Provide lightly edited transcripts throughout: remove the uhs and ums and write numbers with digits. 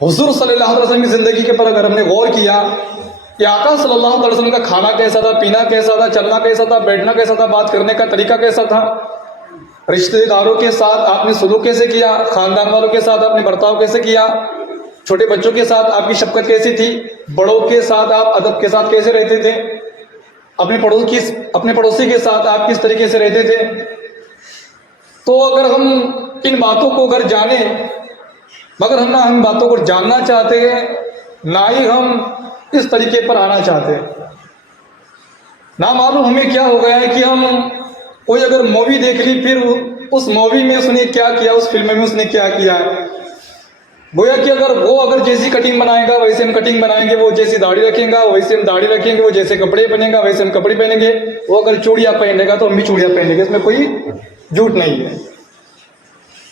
हुजूर सल्लल्लाहु अलैहि वसल्लम की ज़िंदगी के पर अगर हमने गौर किया कि आका सल्लल्लाहु अलैहि वसल्लम का खाना कैसा था, पीना कैसा था, चलना कैसा था, बैठना कैसा था, बात करने का तरीका कैसा था, रिश्तेदारों के साथ आपने सलूक कैसे किया, खानदान वालों के साथ आपने बर्ताव कैसे किया, छोटे बच्चों के साथ आपकी शफकत कैसी थी, बड़ों के साथ आप अदब के साथ कैसे रहते थे, अपने पड़ोसी के साथ आप किस तरीके से रहते थे। तो अगर हम इन बातों को अगर जाने, मगर हम ना इन बातों को जानना चाहते हैं, ना ही हम इस तरीके पर आना चाहते हैं। ना मालूम हमें क्या हो गया है कि हम कोई अगर मूवी देख ली, फिर उस मूवी में उसने क्या किया, उस फिल्म में उसने क्या किया है, गोया कि अगर जैसी कटिंग बनाएगा वैसे हम कटिंग बनाएंगे, वो जैसी दाढ़ी रखेगा वैसे हम दाढ़ी रखेंगे, वो जैसे कपड़े पहनेगा वैसे हम कपड़े पहनेंगे, वो अगर चूड़ियाँ पहनेगा तो हम भी चूड़ियाँ पहनेंगे, इसमें कोई झूठ नहीं है।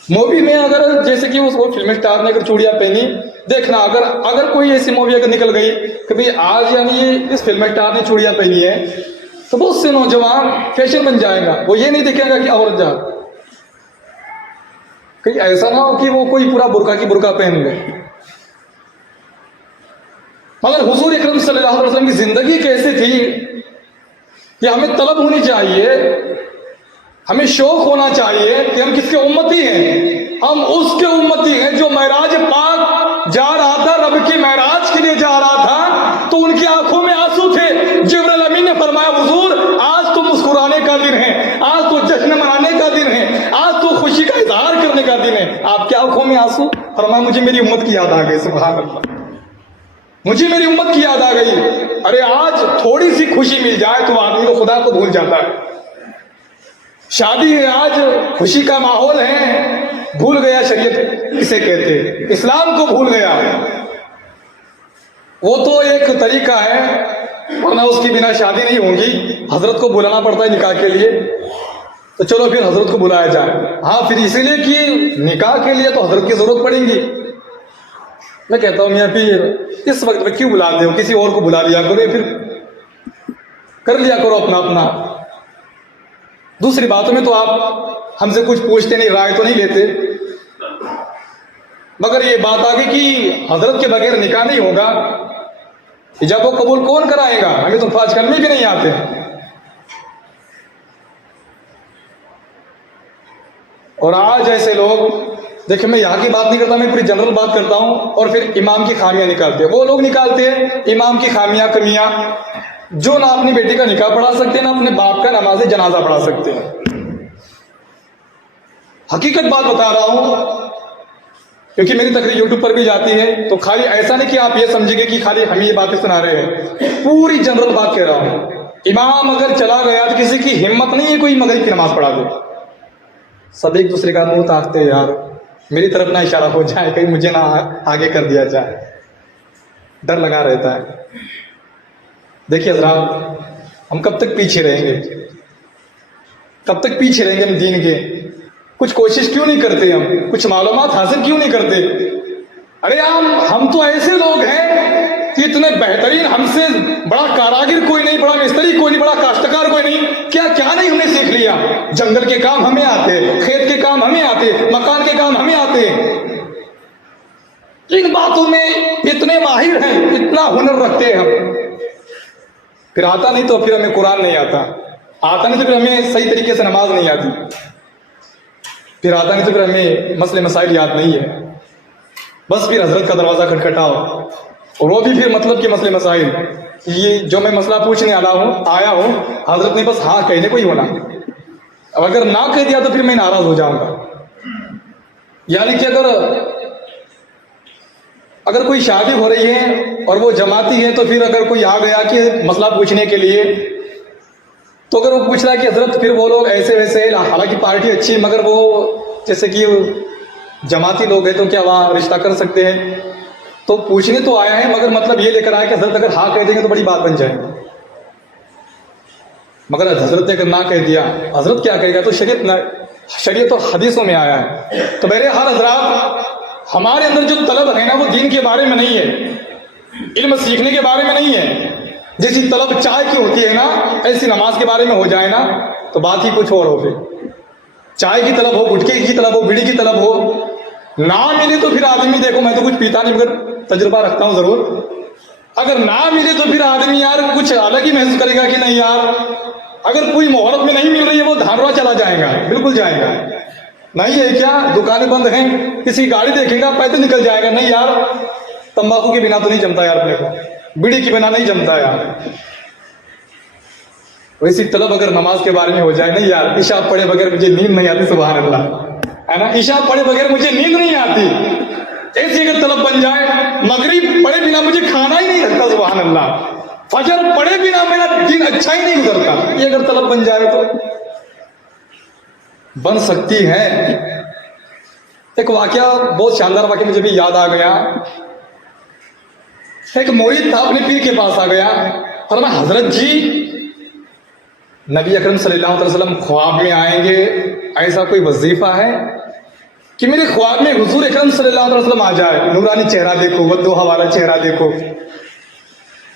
मूवी में अगर जैसे कि वो फिल्म स्टार ने अगर चूड़ियाँ पहनी, देखना अगर कोई ऐसी मूवी अगर निकल गई कि भाई आज यानी ये इस फिल्म स्टार ने चूड़ियाँ पहनी है, तो बहुत से नौजवान फैशन बन जाएगा। वो ये नहीं देखेगा कि औरत जा, कहीं ऐसा ना हो कि वो कोई पूरा बुर्का की बुर्का पहन ले। मगर हुजूर अकरम सल्लल्लाहु अलैहि वसल्लम की जिंदगी कैसी थी कि हमें तलब होनी चाहिए, हमें शौक होना चाहिए कि हम किसके उम्मती हैं। हम उसके उम्मती हैं जो महराज पाक जा रहा था, रब की महराज के लिए जा रहा था, तो उनकी आंखों में आंसू थे। जिब्रील अमीन ने फरमाया, हुजूर आज तो मुस्कुराने का दिन है, आज तो जश्न मनाने का दिन है, आज तो खुशी का इजहार करने का दिन है, आपकी आंखों में आंसू। फरमाया, मुझे मेरी उम्मत की याद आ गई। सुभान अल्लाह, मुझे मेरी उम्मत की याद आ गई। अरे आज थोड़ी सी खुशी मिल जाए तो आदमी को खुदा को भूल जाता है। शादी है, आज खुशी का माहौल है, भूल गया शरीयत किसे कहते हैं, इस्लाम को भूल गया। वो तो एक तरीका है, वरना उसकी बिना शादी नहीं होगी। हजरत को बुलाना पड़ता है निकाह के लिए, तो चलो फिर हजरत को बुलाया जाए। हाँ, फिर इसीलिए कि निकाह के लिए तो हजरत की जरूरत पड़ेगी। मैं कहता हूँ मियाँ फिर इस वक्त में क्यों बुलाते हो, किसी और को बुला लिया करो, फिर कर लिया करो अपना अपना। दूसरी बातों में तो आप हमसे कुछ पूछते नहीं, राय तो नहीं लेते। मगर ये बात आ गई कि हजरत के बगैर निकाह नहीं होगा, इजाब व कबूल कौन कराएगा? हमें तो पांच कलमे भी नहीं आते। और आज ऐसे लोग, देखिए मैं यहाँ की बात नहीं करता, मैं पूरी जनरल बात करता हूँ। और फिर इमाम की खामियां निकालते हैं, वो लोग निकालते हैं इमाम की खामियां कमियां, जो ना अपनी बेटी का निकाह पढ़ा सकते हैं, ना अपने बाप का नमाज जनाजा पढ़ा सकते हैं। हकीकत बात बता रहा हूं, क्योंकि मेरी तकरीर यूट्यूब पर भी जाती है। तो खाली ऐसा नहीं कि आप ये समझेंगे कि खाली हम ये बातें सुना रहे हैं, पूरी जनरल बात कह रहा हूं। इमाम अगर चला गया तो किसी की हिम्मत नहीं है कोई मगरिब की नमाज पढ़ा दे। सब एक दूसरे का मुंह ताकते हैं, यार मेरी तरफ ना इशारा हो जाए, कहीं मुझे ना आगे कर दिया जाए, डर लगा रहता है। देखिए हज़रात, हम कब तक पीछे रहेंगे, कब तक पीछे रहेंगे हम दीन के? कुछ कोशिश क्यों नहीं करते, हम कुछ मालूमात हासिल क्यों नहीं करते? अरे हम तो ऐसे लोग हैं कि इतने बेहतरीन, हमसे बड़ा कारागिर कोई नहीं, बड़ा मिस्त्री कोई नहीं, बड़ा काश्तकार कोई नहीं, क्या क्या नहीं हमने सीख लिया। जंगल के काम हमें आते, खेत के काम हमें आते, मकान के काम हमें आते। इन बातों में इतने माहिर हैं, इतना हुनर रखते हैं हम। फिर आता नहीं तो फिर हमें कुरान नहीं आता, आता नहीं तो फिर हमें सही तरीके से नमाज नहीं आती, फिर आता नहीं तो फिर हमें मसले मसाइल याद नहीं है। बस फिर हजरत का दरवाज़ा खटखटाओ, और वो भी फिर मतलब के मसले मसाइल, ये जो मैं मसला पूछने आया हूँ, हजरत ने बस हाँ कहने को ही होना। अब अगर ना कह दिया तो फिर मैं नाराज हो जाऊंगा। यानी कि अगर कोई शादी हो रही है और वो जमाती है, तो फिर अगर कोई आ गया कि मसला पूछने के लिए, तो अगर वो पूछ रहा है कि हजरत फिर वो लोग ऐसे वैसे, हालांकि पार्टी अच्छी है, मगर वो जैसे कि जमाती लोग हैं तो क्या वहाँ रिश्ता कर सकते हैं? तो पूछने तो आया है, मगर मतलब ये लेकर आया कि हजरत अगर हाँ कह देंगे तो बड़ी बात बन जाएगी। मगर हजरत ने अगर ना कह दिया, हजरत क्या कहेगा? तो शरीयत और हदीसों में आया है। तो मेरे हर हजरात, हमारे अंदर जो तलब है ना, वो दीन के बारे में नहीं है, इल्म सीखने के बारे में नहीं है। जैसी तलब चाय की होती है ना, ऐसी नमाज के बारे में हो जाए ना तो बात ही कुछ और हो। फिर चाय की तलब हो, गुटखे की तलब हो, बीड़ी की तलब हो, ना मिले तो फिर आदमी, देखो मैं तो कुछ पीता नहीं मगर तजुर्बा रखता हूँ जरूर, अगर ना मिले तो फिर आदमी यार कुछ अलग ही महसूस करेगा कि नहीं यार, अगर कोई मोहब्बत में नहीं मिल रही है वो धानवा चला जाएगा, बिल्कुल जाएगा। नहीं है क्या, दुकानें बंद हैं, किसी गाड़ी देखेगा पैदल निकल जाएगा, नहीं यार तंबाकू के बिना तो नहीं जमता यार अपने को, बीड़ी के बिना नहीं जमता यार। वैसी तलब अगर नमाज के बारे में हो जाए, नहीं यार ईशा पढ़े बगैर मुझे नींद नहीं आती, सुभान अल्लाह, है ना, ईशा पढ़े बगैर मुझे नींद नहीं आती, ऐसी अगर तलब बन जाए, मगरिब पढ़े बिना मुझे खाना ही नहीं लगता, सुभान अल्लाह, फजर पढ़े बिना मेरा दिन अच्छा ही नहीं गुजरता, ये अगर तलब बन जाए तो बन सकती है। एक वाकया, बहुत शानदार वाकया मुझे भी याद आ गया। एक मुरीद था, अपने पीर के पास आ गया, फरमाया हजरत जी नबी अकरम सल्लल्लाहु अलैहि वसल्लम ख्वाब में आएंगे, ऐसा कोई वजीफा है कि मेरे ख्वाब में हुजूर अकरम सल्लल्लाहु अलैहि वसल्लम आ जाए, नूरानी चेहरा देखो, वद्दोहा वाला चेहरा देखो।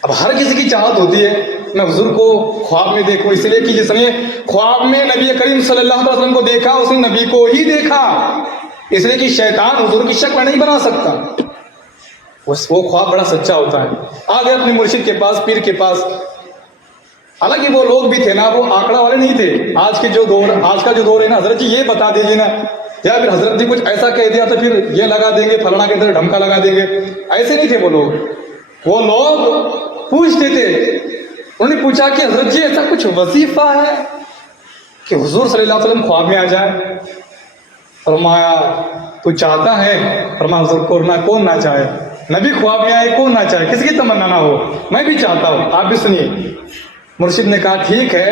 अब हर किसी की चाहत होती है मैं हुजूर को ख्वाब में देखूं, इसलिए कि जिसने ख्वाब में नबी करीम सल्लल्लाहु अलैहि वसल्लम को देखा उसने नबी को ही देखा, इसलिए कि शैतान हुजूर की शक्ल नहीं बना सकता, वो ख्वाब बड़ा सच्चा होता है। आ गए अपने मुर्शिद के पास, पीर के पास। हालांकि वो लोग भी थे ना, वो आंकड़ा वाले नहीं थे। आज का जो दौर है ना, हजरत जी ये बता दीजिए ना, या फिर हजरत जी कुछ ऐसा कह दिया तो फिर ये लगा देंगे, फलाना के तरह ढमका लगा देंगे, ऐसे नहीं थे वो लोग। वो लोग पूछते थे, उन्होंने पूछा कि हजरत जी ऐसा कुछ वजीफा है कि हुजूर सल्लल्लाहु अलैहि वसल्लम ख्वाब में आ जाए? फरमाया तू चाहता है? फरमाया हुजूर कौन ना चाहे, नबी ख्वाब में आए कौन ना चाहे, किसी की तमन्ना ना हो, मैं भी चाहता हूँ, आप भी सुनिए। मुर्शिद ने कहा ठीक है,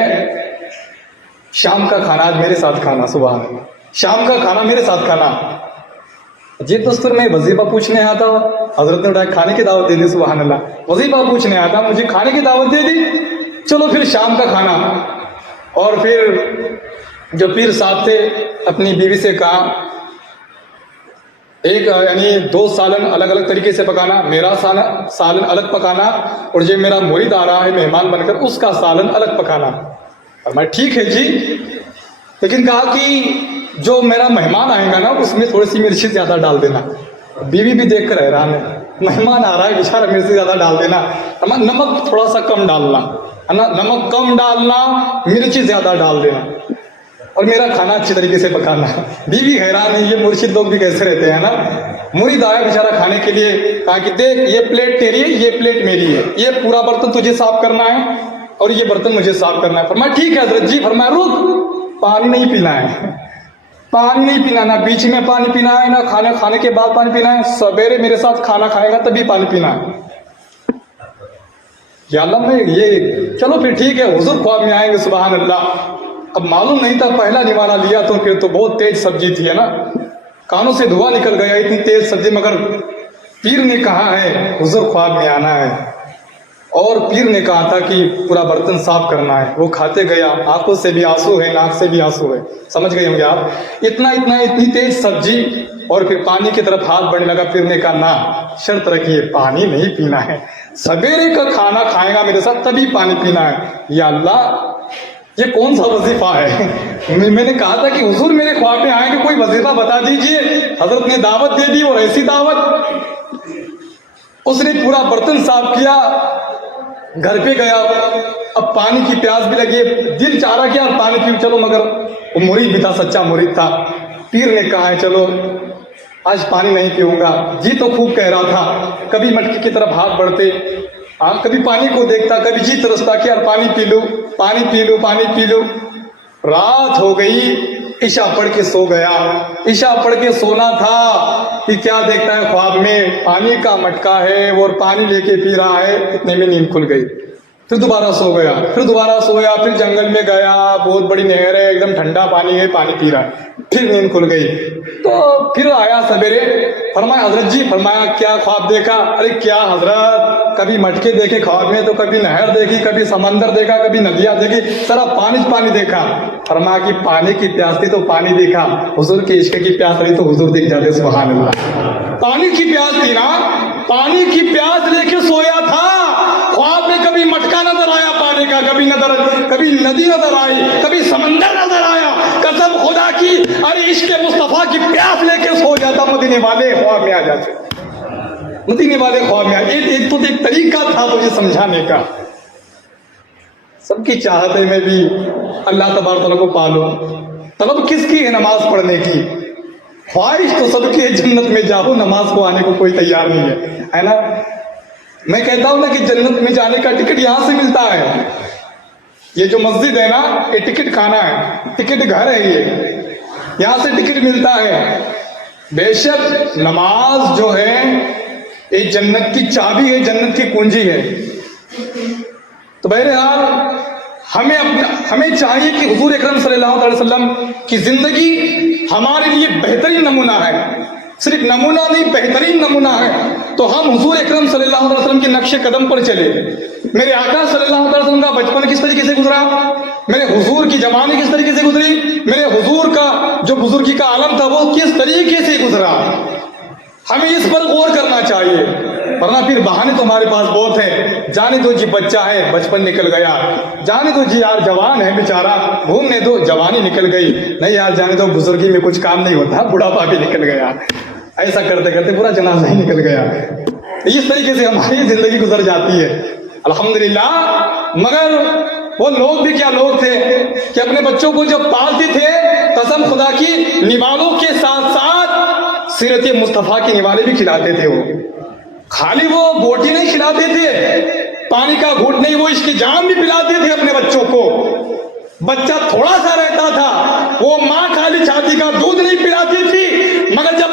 शाम का खाना आज मेरे साथ खाना, सुभान अल्लाह, शाम का खाना मेरे साथ खाना। जी दोस्तों मैं वजीफा पूछने आया था, हजरत ने उठाया खाने की दावत दे दी, सुभान अल्लाह, वजीफा पूछने आया था, मुझे खाने की दावत दे दी, चलो फिर शाम का खाना। और फिर जो पीर साहब थे अपनी बीवी से कहा एक यानी 2 सालन अलग अलग तरीके से पकाना, मेरा सालन अलग पकाना, और जो मेरा मुरीद आ रहा है मेहमान बनकर उसका सालन अलग पकाना। और मैं ठीक है जी, लेकिन कहा कि जो मेरा मेहमान आएगा ना उसमें थोड़ी सी मिर्ची ज़्यादा डाल देना। बीवी भी देख कर हैरान है, मेहमान आ रहा है बेचारा, मिर्ची ज़्यादा डाल देना, नमक थोड़ा सा कम डालना, है ना, नमक कम डालना, मिर्ची ज़्यादा डाल देना, और मेरा खाना अच्छी तरीके से पकाना। बीवी हैरान है, ये मुर्शिद लोग भी कैसे रहते हैं ना। मुरीद आया बेचारा खाने के लिए, कहा कि देख ये प्लेट तेरी है, ये प्लेट मेरी है, ये पूरा बर्तन तुझे साफ करना है और ये बर्तन मुझे साफ करना है। फरमाया ठीक है हजरत जी। फरमाया रुक, पानी नहीं पीना है, पानी नहीं पीना, ना बीच में पानी पीना है, ना खाने के बाद पानी पीना है, सवेरे मेरे साथ खाना खाएगा तभी पानी पीना है। या अल्लाह मैं ये, चलो फिर ठीक है, हुजूर ख्वाब में आएंगे, सुभान अल्लाह। अब मालूम नहीं था, पहला निवाला लिया तो फिर तो बहुत तेज सब्जी थी, है ना, कानों से धुआं निकल गया, इतनी तेज सब्जी। मगर पीर ने कहा है हुजूर ख्वाब में आना है, और पीर ने कहा था कि पूरा बर्तन साफ करना है। वो खाते गया, आंखों से भी आंसू है, नाक से भी आंसू है, समझ गए होंगे आप, इतनी तेज सब्जी, और फिर पानी की तरफ हाथ बढ़ने लगा। पीर ने कहा ना, शर्त रखिए पानी नहीं पीना है, सवेरे का खाना खाएगा मेरे साथ तभी पानी पीना है। या अल्लाह ये कौन सा वजीफा है। मैंने कहा था कि हुजूर मेरे ख्वाब में आएंगे, कोई वजीफा बता दीजिए। हजरत ने दावत दे दी, और ऐसी दावत, उसने पूरा बर्तन साफ किया, घर पे गया, अब पानी की प्यास भी लगी, दिल चाह रहा कि यार पानी पी, चलो, मगर वो मुरीद भी था, सच्चा मुरीद था। पीर ने कहा है चलो आज पानी नहीं पीऊंगा। जी तो खूब कह रहा था, कभी मटकी की तरफ हाथ बढ़ते, कभी पानी को देखता, कभी जी तरसता कि यार पानी पी लूं, पानी पी लूं, पानी पी लूं। रात हो गई, ईशा पढ़ के सो गया। ईशा पढ़ के सोना था कि क्या देखता है ख्वाब में पानी का मटका है और पानी लेके पी रहा है, इतने में नींद खुल गई। फिर दोबारा सो गया, फिर दोबारा सोया, फिर जंगल में गया, बहुत बड़ी नहर है, एकदम ठंडा पानी है, पानी पी रहा है, फिर नींद खुल गई। तो फिर आया सवेरे, फरमाया हजरत जी, फरमाया क्या ख्वाब देखा? अरे क्या हजरत, कभी मटके देखे ख्वाब में, तो कभी नहर देखी, कभी समंदर देखा, कभी नदियां देखी, सारा पानी पानी देखा। फरमाया कि पानी की प्यास थी तो पानी देखा, हुजूर के इश्क की प्यास रही तो हुजूर दिख जाते, सुभान अल्लाह। पानी की प्यास थी ना, पानी की प्यास लेके सोया था, ख्वाब में कभी मटका नजर आया पानी का, कभी नदी नजर आई, कभी समंदर नजर आया। कसम खुदा खुदा की, अरे इश्क मुस्तफा की प्यास लेके सो जाता, मदीने वाले ख्वाब में आ जाते, मदीने वाले ख्वाब में आ। एक तो एक तरीका था मुझे समझाने का। सबकी चाहते में भी अल्लाह तबारक तआला को पालो, तलब किसकी है नमाज पढ़ने की, ख्वाहिश तो सबकी है जन्नत में जाओ, नमाज को आने को कोई तैयार नहीं है ना। मैं कहता हूं ना कि जन्नत में जाने का टिकट यहां से मिलता है। ये जो मस्जिद है ना, ये टिकट खाना है, टिकट घर है, ये यहां से टिकट मिलता है। बेशक नमाज जो है ये जन्नत की चाबी है, जन्नत की कुंजी है। तो बहरहाल हमें चाहिए कि हुजूर अकरम सल्लल्लाहु अलैहि वसल्लम की जिंदगी हमारे लिए बेहतरीन नमूना है, सिर्फ नमूना नहीं बेहतरीन नमूना है। तो हम हुजूर अकरम सल्लल्लाहु अलैहि वसल्लम के नक्शे कदम पर चले। मेरे आका सल्लल्लाहु अलैहि वसल्लम का बचपन किस तरीके से गुजरा, मेरे हुजूर की जवानी किस तरीके से गुजरी, मेरे हुजूर का जो बुजुर्गी का आलम था वो किस तरीके से गुजरा, हमें इस पर गौर करना चाहिए। वरना फिर बहाने तो हमारे पास बहुत है, जाने दो जी बच्चा है बचपन निकल गया, जाने दो जी यार जवान है बेचारा घूमने दो जवानी निकल गई, नहीं यार जाने दो बुजुर्गी में कुछ काम नहीं होता, बुढ़ापा भी निकल गया, ऐसा करते करते पूरा जनाजा ही निकल गया। इस तरीके से हमारी जिंदगी गुजर जाती है अल्हम्दुलिल्लाह। मगर वो लोग भी क्या लोग थे कि अपने बच्चों को जब पालते थे, कसम खुदा की निवालों के साथ साथ सीरत मुस्तफ़ा के निवाले भी खिलाते थे। वो खाली वो बोटी नहीं खिलाते थे, पानी का घूंट नहीं, वो इसकी जान भी पिलाते थे अपने बच्चों को। बच्चा थोड़ा सा रहता था, वो माँ खाली छाती का दूध नहीं पिलाती थी, मगर जब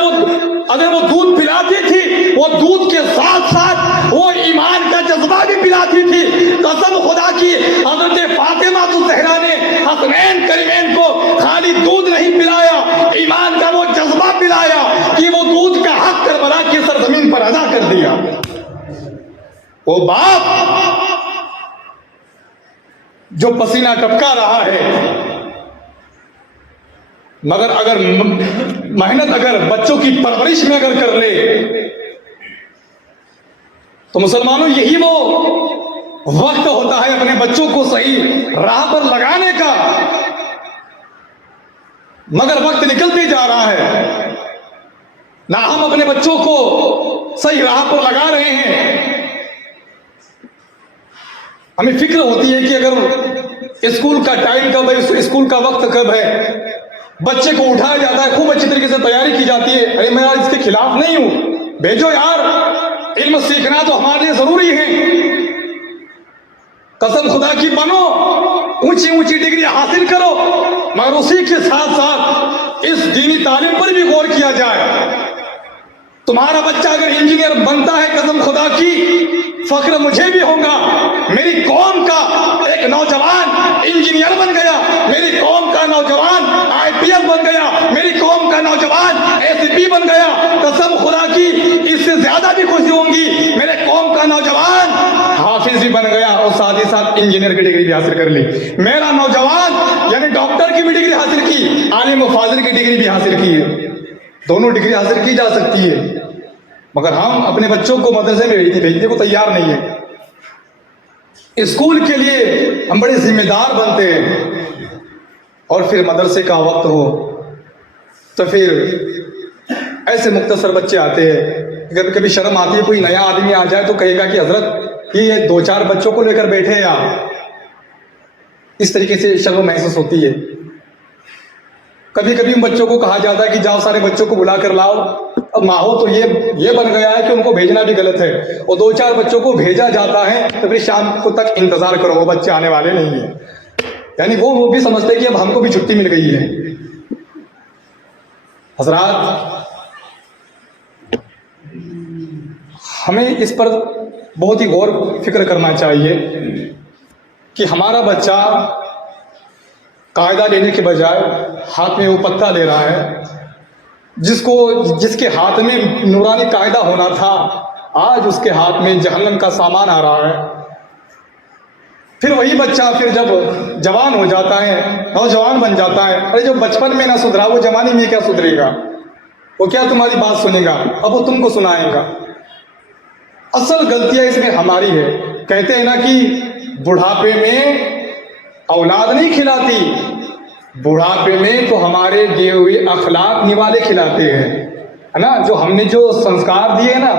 अगर वो दूध पिलाती थी, वो दूध के साथ साथ वो ईमान का जज्बा भी पिलाती थी। कसम खुदा की हज़रत फातिमा ज़हरा ने हसनैन करीमैन को खाली दूध नहीं पिलाया, ईमान का वो जज्बा पिलाया कि वो दूध का हक करबला की सरजमीन पर अदा कर दिया। वो बाप जो पसीना टपका रहा है, मगर अगर मेहनत अगर बच्चों की परवरिश में अगर कर ले तो मुसलमानों यही वो वक्त होता है अपने बच्चों को सही राह पर लगाने का। मगर वक्त निकलते जा रहा है, ना हम अपने बच्चों को सही राह पर लगा रहे हैं। हमें फिक्र होती है कि अगर स्कूल का टाइम कब है, स्कूल का वक्त कब है, बच्चे को उठाया जाता है, खूब अच्छी तरीके से तैयारी की जाती है। अरे मैं यार इसके खिलाफ नहीं हूं, भेजो यार, इल्म सीखना तो हमारे लिए जरूरी है। कसम खुदा की बनो, ऊंची ऊंची डिग्री हासिल करो, मगर उसी के साथ साथ इस दीनी तालीम पर भी गौर किया जाए। तुम्हारा बच्चा अगर इंजीनियर बनता है, कसम खुदा की फख्र मुझे भी होगा। मेरी कौम का एक नौजवान इंजीनियर बन गया, मेरी कौम का नौजवान आईपीएस बन गया, मेरी कौम का नौजवान एसीपी बन गया, कसम खुदा की इससे ज्यादा भी खुशी होंगी मेरे कौम का नौजवान हाफिज भी बन गया और साथ ही साथ इंजीनियर की डिग्री भी हासिल कर ली। मेरा नौजवान यानी डॉक्टर की भी डिग्री हासिल की, आलिम व फाजिल की डिग्री भी हासिल की है। दोनों डिग्री हासिल की जा सकती है, मगर हम अपने बच्चों को मदरसे में भेजने को तैयार नहीं है। स्कूल के लिए हम बड़े जिम्मेदार बनते हैं और फिर मदरसे का वक्त हो तो फिर ऐसे मुख्तसर बच्चे आते हैं। कभी कभी शर्म आती है, कोई नया आदमी आ जाए तो कहेगा कि हजरत ये 2-4 बच्चों को लेकर बैठे हैं आप, इस तरीके से शर्म महसूस होती है। कभी कभी बच्चों को कहा जाता है कि जाओ सारे बच्चों को बुला कर लाओ। अब माहौल तो ये बन गया है कि उनको भेजना भी गलत है, और 2-4 बच्चों को भेजा जाता है तो फिर शाम को तक इंतजार करो, वो बच्चे आने वाले नहीं है। यानी वो भी समझते हैं कि अब हमको भी छुट्टी मिल गई है। हजरात, हमें इस पर बहुत ही गौर फिक्र करना चाहिए कि हमारा बच्चा कायदा लेने के बजाय हाथ में वो पत्ता ले रहा है, जिसके हाथ में नूरानी कायदा होना था, आज उसके हाथ में जहन्नम का सामान आ रहा है। फिर वही बच्चा फिर जब जवान हो जाता है, नौजवान बन जाता है, अरे जो बचपन में ना सुधरा वो जवानी में क्या सुधरेगा, वो क्या तुम्हारी बात सुनेगा, अब वो तुमको सुनाएगा। असल गलतियां इसमें हमारी है। कहते हैं ना कि बुढ़ापे में औलाद नहीं खिलाती, बुढ़ापे में तो हमारे दिए हुए अखलाक निवाले खिलाते हैं, है ना। जो हमने जो संस्कार दिए ना,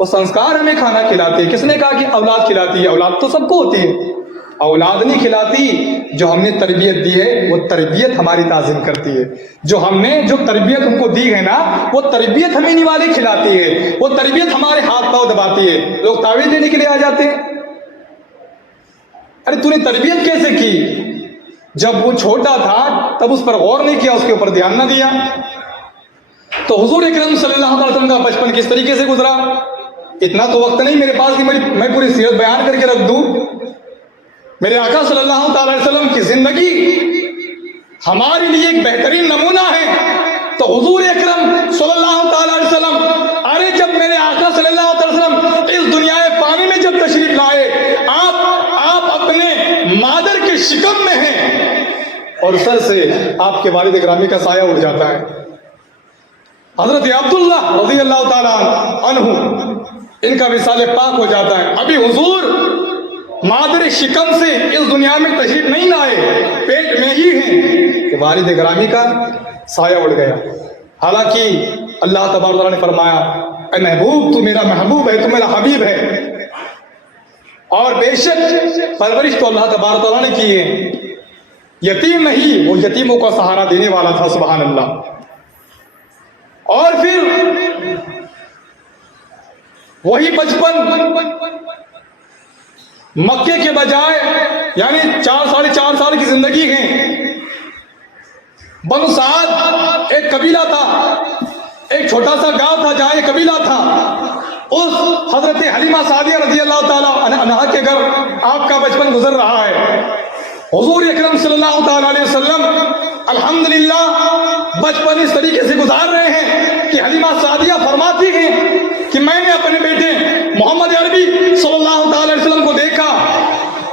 वो संस्कार हमें खाना खिलाते हैं। किसने कहा कि औलाद खिलाती है? औलाद तो सबको होती है, औलाद नहीं खिलाती। जो हमने तरबियत दी है वो तरबियत हमारी ताज़ीम करती है। जो तरबियत हमको दी है ना, वो तरबियत हमें निवाले खिलाती है, वो तरबियत हमारे हाथ पाँव दबाती है। लोग तावीज़ देने के लिए आ जाते हैं। अरे तूने तरबियत कैसे की? जब वो छोटा था तब उस पर गौर नहीं किया, उसके ऊपर ध्यान न दिया। तो हुजूर अकरम सल्लल्लाहु अलैहि वसल्लम का बचपन किस तरीके से गुजरा? इतना तो वक्त नहीं मेरे पास कि मैं पूरी सीरत बयान करके रख दूं। मेरे आका सल्लल्लाहु अलैहि वसल्लम की जिंदगी हमारे लिए एक बेहतरीन नमूना है। तो हुजूर अकरम सल्लल्लाहु अलैहि वसल्लम, अरे जब मेरे आका सल्लल्लाहु अलैहि वसल्लम इस दुनिया पानी में जब तशरीफ लाए, आप अपने मादर के शिकम में हैं और सर से आपके वालिद गिरामी का साया उड़ जाता है। हजरत अब्दुल्ला रज़ियल्लाहु ताला अन्हु, इनका विसाले पाक हो जाता है। अभी हुजूर मादर शिकम से इस दुनिया में तशरीफ नहीं लाए, पेट में ही हैं कि वालिद गिरामी का साया उड़ गया। हालांकि अल्लाह तबारक व तआला ने फरमाया, ऐ महबूब तू मेरा महबूब है, तू मेरा हबीब है। और बेशक परवरिश तो अल्लाह तबारक व तआला ने की है। यतीम नहीं, वो यतीमों का सहारा देने वाला था। सुभान अल्लाह। और फिर वही बचपन मक्के के बजाय, यानी 4 साढ़े 4 साल की जिंदगी है। बनु साद एक कबीला था, एक छोटा सा गांव था जहां एक कबीला था। उस हजरत हलीमा सादिया रज़ियल्लाहु ताला अन्हा के घर आपका बचपन गुजर रहा है। हुजूर अकरम सल्लल्लाहु ताला अलैहि वसल्लम अल्हम्दुलिल्लाह बचपन इस तरीके से गुजार रहे हैं कि हलीमा सादिया फरमाती हैं कि मैंने अपने बेटे मोहम्मद अरबी सल्लल्लाहु ताला अलैहि वसल्लम को देखा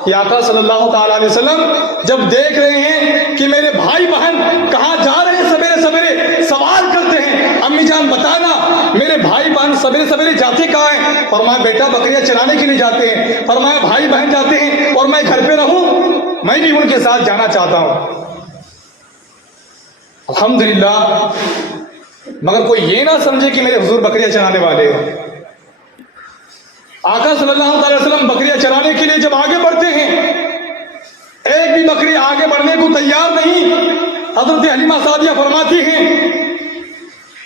कि आका सल्लल्लाहु ताला अलैहि वसल्लम जब देख रहे हैं कि मेरे भाई बहन कहाँ जा रहे हैं, सवेरे सवेरे सवाल करते हैं, अम्मी जान बताना मेरे भाई बहन सवेरे सवेरे जाते कहाँ हैं? फरमाया बेटा बकरियां चराने के लिए जाते हैं। फरमाया भाई बहन जाते हैं और मैं घर पे रहूं, मैं भी उनके साथ जाना चाहता हूं। अल्हम्दुलिल्लाह। मगर कोई ये ना समझे कि मेरे हुजूर बकरियां चराने वाले हैं। आका सल्लल्लाहु अलैहि वसल्लम बकरियां चराने के लिए जब आगे बढ़ते हैं, एक भी बकरी आगे बढ़ने को तैयार नहीं। हजरत हलीमा सादिया फरमाती हैं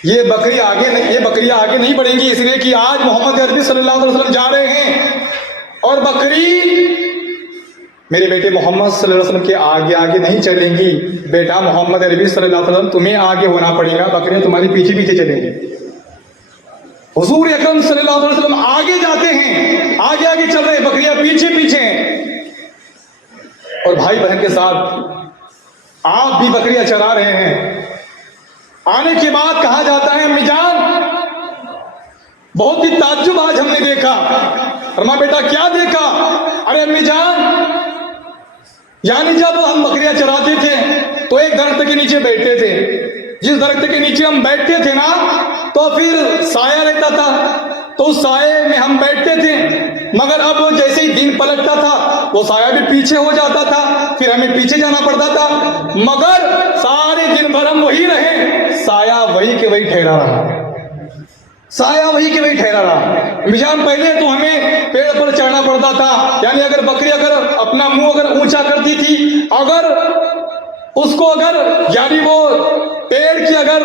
ये बकरियां आगे नहीं बढ़ेंगी, इसलिए कि आज मोहम्मद अरबी सल्लल्लाहु अलैहि वसल्लम जा रहे हैं और बकरी मेरे बेटे मोहम्मद सल्लल्लाहु अलैहि वसल्लम के आगे आगे नहीं चलेंगी। बेटा मोहम्मद अरबी सल्लल्लाहु अलैहि वसल्लम तुम्हें आगे होना पड़ेगा, बकरियां तुम्हारे पीछे पीछे चलेंगी। हुजूर अकरम सल्लल्लाहु अलैहि वसल्लम आगे जाते हैं, आगे आगे चल रहे, बकरियां पीछे पीछे हैं और भाई बहन के साथ आप भी बकरियां चरा रहे हैं। आने के बाद कहा जाता है अम्मी जान बहुत ही ताज्जुब आज हमने देखा। फरमा बेटा क्या देखा? अरे अम्मी जान, यानी जब हम बकरियां चराते थे तो एक दरख्त के नीचे बैठते थे। जिस दरख्त के नीचे हम बैठते थे ना, तो फिर साया रहता था, तो उस साये में हम बैठते थे। मगर अब जैसे ही दिन पलटता था वो साया भी पीछे हो जाता था, फिर हमें पीछे जाना पड़ता था। मगर सारे दिन भर हम वही रहे, साया वही के वही ठहरा रहा, साया वही के वही ठहरा रहा। मिजान पहले तो हमें पेड़ पर चढ़ना पड़ता था, यानी अगर बकरी अगर अपना मुंह अगर ऊंचा करती थी, अगर उसको यानी वो पेड़ की अगर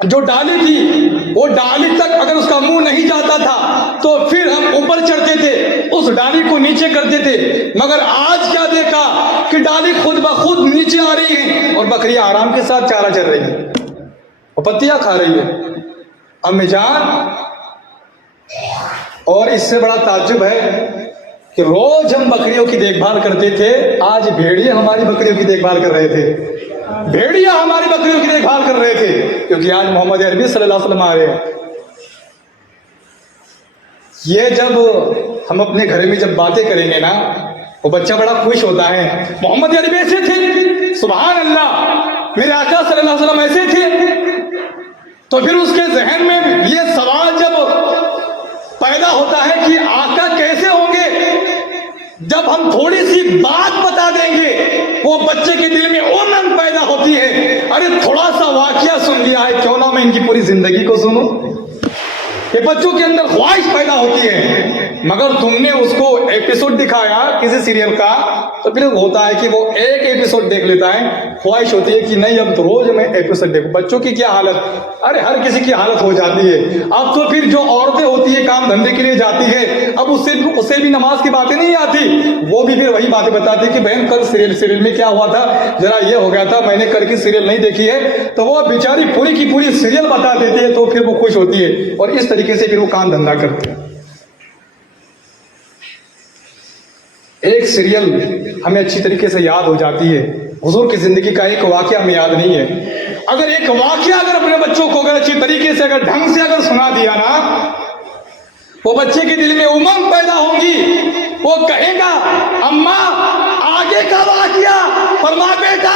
जो डाली थी वो डाली तक अगर उसका मुंह नहीं जाता था तो फिर हम ऊपर चढ़ते थे, उस डाली को नीचे करते थे। मगर आज क्या देखा कि डाली खुद ब खुद नीचे आ रही है और बकरियां आराम के साथ चारा चल रही है और पत्तियां खा रही है। अम्मी जान, और इससे बड़ा ताज्जुब है कि रोज हम बकरियों की देखभाल करते थे, आज भेड़िया हमारी बकरियों की देखभाल कर रहे थे। भेड़िया हमारी बकरियों की देखभाल कर रहे थे, क्योंकि आज मोहम्मद अरबी सल्लल्लाहु अलैहि वसल्लम आ रहे हैं। ये जब हम अपने घर में जब बातें करेंगे ना, वो बच्चा बड़ा खुश होता है। मोहम्मद अरबी ऐसे थे, सुभान अल्लाह, मेरे आका सल्लल्लाहु अलैहि वसल्लम ऐसे थे। तो फिर उसके जहन में ये सवाल जब पैदा होता है कि आका कैसे होंगे, जब हम थोड़ी सी बात बता देंगे वो बच्चे के दिल में उमंग पैदा होती है, अरे थोड़ा सा वाकया सुन लिया है, क्यों ना मैं इनकी पूरी जिंदगी को सुनूं। ये बच्चों के अंदर ख्वाहिश पैदा होती है। मगर तुमने उसको एपिसोड दिखाया किसी सीरियल का, तो फिर होता है कि वो एक एपिसोड देख लेता है, ख्वाहिश होती है कि नहीं अब तो रोज मैं एपिसोड देखूं। बच्चों की क्या हालत, अरे हर किसी की हालत हो जाती है। अब तो फिर जो औरतें होती है काम धंधे के लिए जाती है, अब उससे भी नमाज की बातें नहीं आती, वो भी फिर वही बातें बताती कि बहन कल सीरियल में क्या हुआ था, जरा ये हो गया था, मैंने कल की सीरियल नहीं देखी है, तो वो बेचारी पूरी की पूरी सीरियल बता देती है, तो फिर वो खुश होती है और इस तरीके से फिर वो काम धंधा करते हैं। एक सीरियल हमें अच्छी तरीके से याद हो जाती है, हुजूर की जिंदगी का एक वाकया हमें याद नहीं है। अगर एक वाकया अगर अपने बच्चों को अगर अच्छी तरीके से अगर ढंग से अगर सुना दिया ना, वो बच्चे के दिल में उमंग पैदा होंगी, वो कहेगा अम्मा आगे का वाकया, फरमा बेटा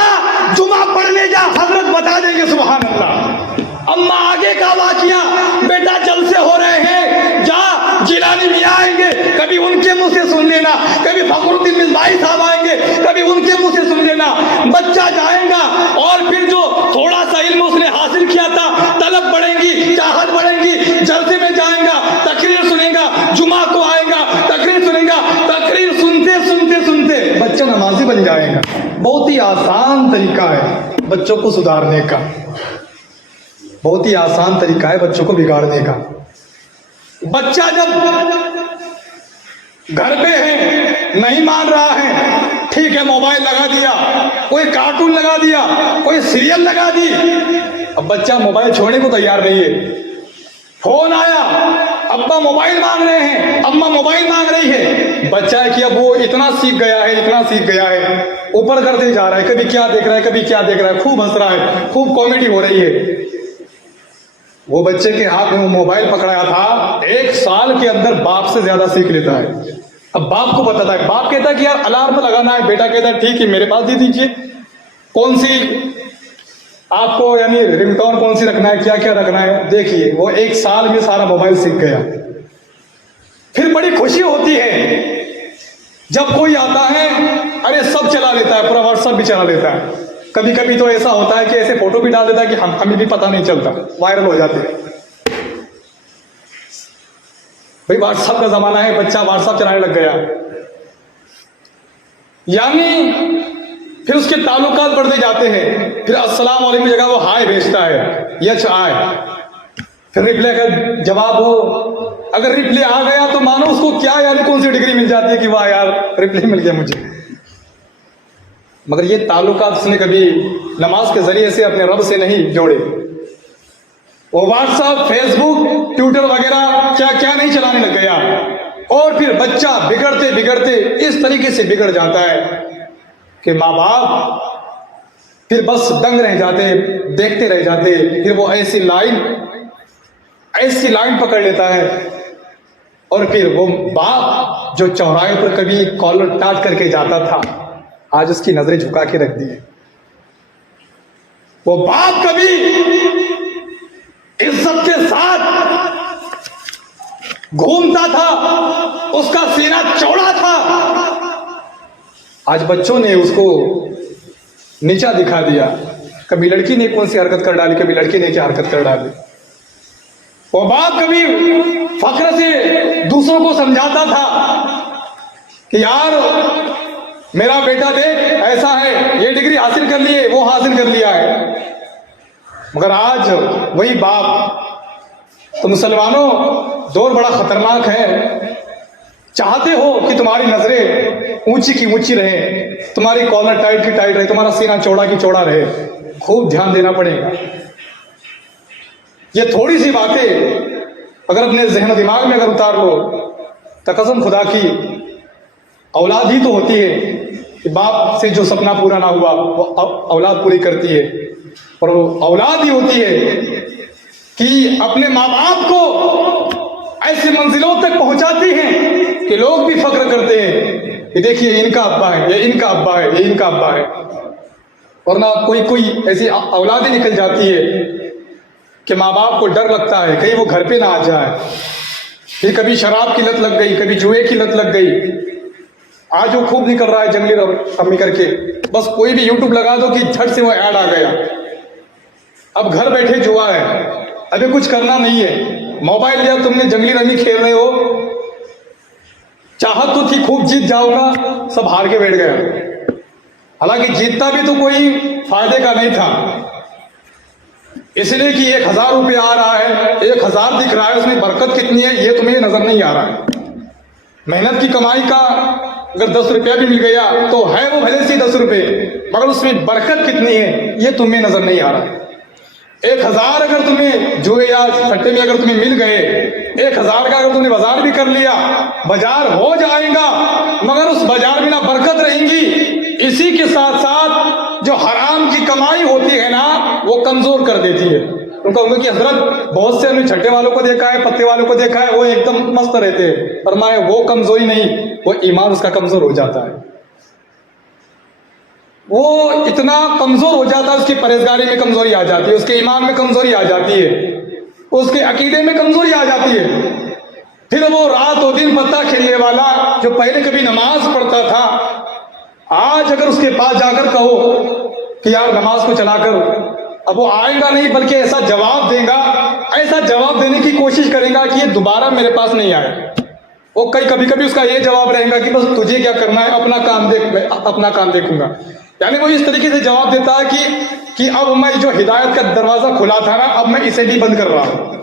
जुमा पढ़ने जा, हजरत बता देंगे सुभान अल्लाह। अम्मा आगे का वाकया, बेटा जलसे हो रहे हैं, जा जिलानी मियां आएंगे, कभी उनके मुंह से सुन लेना, कभी फखरुद्दीन मिसबाही साहब आएंगे, कभी उनके मुंह से सुन लेना। बच्चा जाएगा और फिर जो थोड़ा सा इल्म उसने हासिल किया था, तलब बढ़ेंगी, चाहत बढ़ेंगी, जलसे में जाएगा, तकरीर सुनेगा, जुमा को आएगा, तकरीर सुनेगा, तकरीर सुनते सुनते सुनते बच्चा नमाजी बन जाएगा। बहुत ही आसान तरीका है बच्चों को सुधारने का, बहुत ही आसान तरीका है बच्चों को बिगाड़ने का। बच्चा जब घर पे है, नहीं मान रहा है, ठीक है मोबाइल लगा दिया, कोई कार्टून लगा दिया, कोई सीरियल लगा दी, अब बच्चा मोबाइल छोड़ने को तैयार नहीं है। फोन आया, अब्बा मोबाइल मांग रहे हैं, अम्मा मोबाइल मांग रही है। बच्चा है कि अब वो इतना सीख गया है, इतना सीख गया है, ऊपर करते जा रहा है, कभी क्या देख रहा है, कभी क्या देख रहा है, खूब हंस रहा है, खूब कॉमेडी हो रही है। वो बच्चे के हाथ में वो मोबाइल पकड़ाया था, 1 साल के अंदर बाप से ज्यादा सीख लेता है। अब बाप को पता था, बाप कहता है कि यार अलार्म लगाना है, बेटा कहता है ठीक है मेरे पास दे दीजिए, कौन सी आपको यानी रिंगटोन कौन सी रखना है, क्या क्या रखना है, देखिए वो 1 साल में सारा मोबाइल सीख गया। फिर बड़ी खुशी होती है जब कोई आता है, अरे सब चला लेता है, पूरा व्हाट्सएप भी चला लेता है। कभी कभी तो ऐसा होता है कि ऐसे फोटो भी डाल देता है कि हमें भी पता नहीं चलता, वायरल हो जाते हैं। भाई व्हाट्सएप का जमाना है, बच्चा व्हाट्सएप चलाने लग गया, यानी फिर उसके ताल्लुकात बढ़ते जाते हैं। फिर अस्सलाम वालेकुम की जगह वो हाय भेजता है, यच आए, फिर रिप्लाई का जवाब हो, अगर रिप्लाई आ गया तो मानो उसको क्या यानी कौन सी डिग्री मिल जाती है कि वाह यार रिप्लाई मिल गया मुझे। मगर ये ताल्लुकात उसने कभी नमाज के जरिए से अपने रब से नहीं जोड़े। वो व्हाट्सएप, फेसबुक, ट्विटर वगैरह क्या क्या नहीं चलाने लग गया, और फिर बच्चा बिगड़ते बिगड़ते इस तरीके से बिगड़ जाता है कि माँ बाप फिर बस दंग रह जाते, देखते रह जाते। फिर वो ऐसी लाइन पकड़ लेता है, और फिर वो बाप जो चौराहे पर कभी कॉलर टाट करके जाता था, आज उसकी नजरें झुका के रख दी है। वो बाप कभी इज्जत के साथ घूमता था, उसका सीना चौड़ा था, आज बच्चों ने उसको नीचा दिखा दिया। कभी लड़की ने कौन सी हरकत कर डाली, कभी लड़की ने क्या हरकत कर डाली। वो बाप कभी फख्र से दूसरों को समझाता था कि यार मेरा बेटा देख ऐसा है, ये डिग्री हासिल कर ली है, वो हासिल कर लिया है। मगर आज वही बाप, तो मुसलमानों दौर बड़ा खतरनाक है। चाहते हो कि तुम्हारी नजरें ऊंची की ऊंची रहे, तुम्हारी कॉलर टाइट की टाइट रहे, तुम्हारा सीना चौड़ा की चौड़ा रहे, खूब ध्यान देना पड़ेगा। ये थोड़ी सी बातें अगर अपने जहन दिमाग में अगर उतार लो तो कसम खुदा की औलाद ही तो होती है कि बाप से जो सपना पूरा ना हुआ वो औलाद पूरी करती है, और वो औलाद ही होती है कि अपने माँ बाप को ऐसी मंजिलों तक पहुंचाती हैं कि लोग भी फख्र करते हैं कि देखिए इनका अब्बा है, ये इनका अब्बा है, ये इनका अब्बा है। और ना कोई ऐसी औलादें निकल जाती है कि माँ बाप को डर लगता है कहीं वो घर पे ना आ जाए। फिर कभी शराब की लत लग गई, कभी जुए की लत लग गई, आज वो खूब निकल रहा है जंगली रमी करके, बस कोई भी यूट्यूब लगा दो कि झट से वो ऐड आ गया। अब घर बैठे जुआ है, अभी कुछ करना नहीं है, मोबाइल लिया तुमने, जंगली रमी खेल रहे हो, चाहत तो थी खूब जीत जाऊंगा, सब हार के बैठ गया। हालांकि जीतता भी तो कोई फायदे का नहीं था, इसलिए कि 1000 रुपये आ रहा है, 1000 दिख रहा है, उसमें बरकत कितनी है ये तुम्हें नजर नहीं आ रहा है। मेहनत की कमाई का अगर 10 रुपया भी मिल गया तो है वो भले से 10 रुपये, मगर उसमें बरकत कितनी है ये तुम्हें नजर नहीं आ रहा है। 1000 अगर तुम्हें जुए या सट्टे में अगर तुम्हें मिल गए, 1000 का अगर तुमने बाजार भी कर लिया, बाजार हो जाएगा, मगर उस बाजार में ना बरकत रहेंगी। इसी के साथ साथ जो हराम की कमाई होती है ना, वो कमजोर कर देती है। तो कहूँगा कि हजरत बहुत से हमने छठे वालों को देखा है, पत्ते वालों को देखा है, वो एकदम मस्त रहते हैं, फरमाए वो कमजोरी नहीं, वो ईमान उसका कमजोर हो जाता है। वो इतना कमजोर हो जाता है, उसकी परहेजगारी में कमजोरी आ जाती है, उसके ईमान में कमजोरी आ जाती है, उसके अकीदे में कमजोरी आ जाती है। फिर वो रात और दिन पत्ता खेलने वाला जो पहले कभी नमाज पढ़ता था, आज अगर उसके पास जाकर कहो कि यार नमाज को चलाकर, अब वो आएगा नहीं, बल्कि ऐसा जवाब देगा, ऐसा जवाब देने की कोशिश करेगा कि ये दोबारा मेरे पास नहीं आए। वो कभी कभी उसका ये जवाब रहेगा कि बस तुझे क्या करना है, अपना काम देख, मैं अपना काम देखूंगा। यानी वो इस तरीके से जवाब देता है कि अब मैं जो हिदायत का दरवाजा खुला था ना, अब मैं इसे भी बंद कर रहा हूं।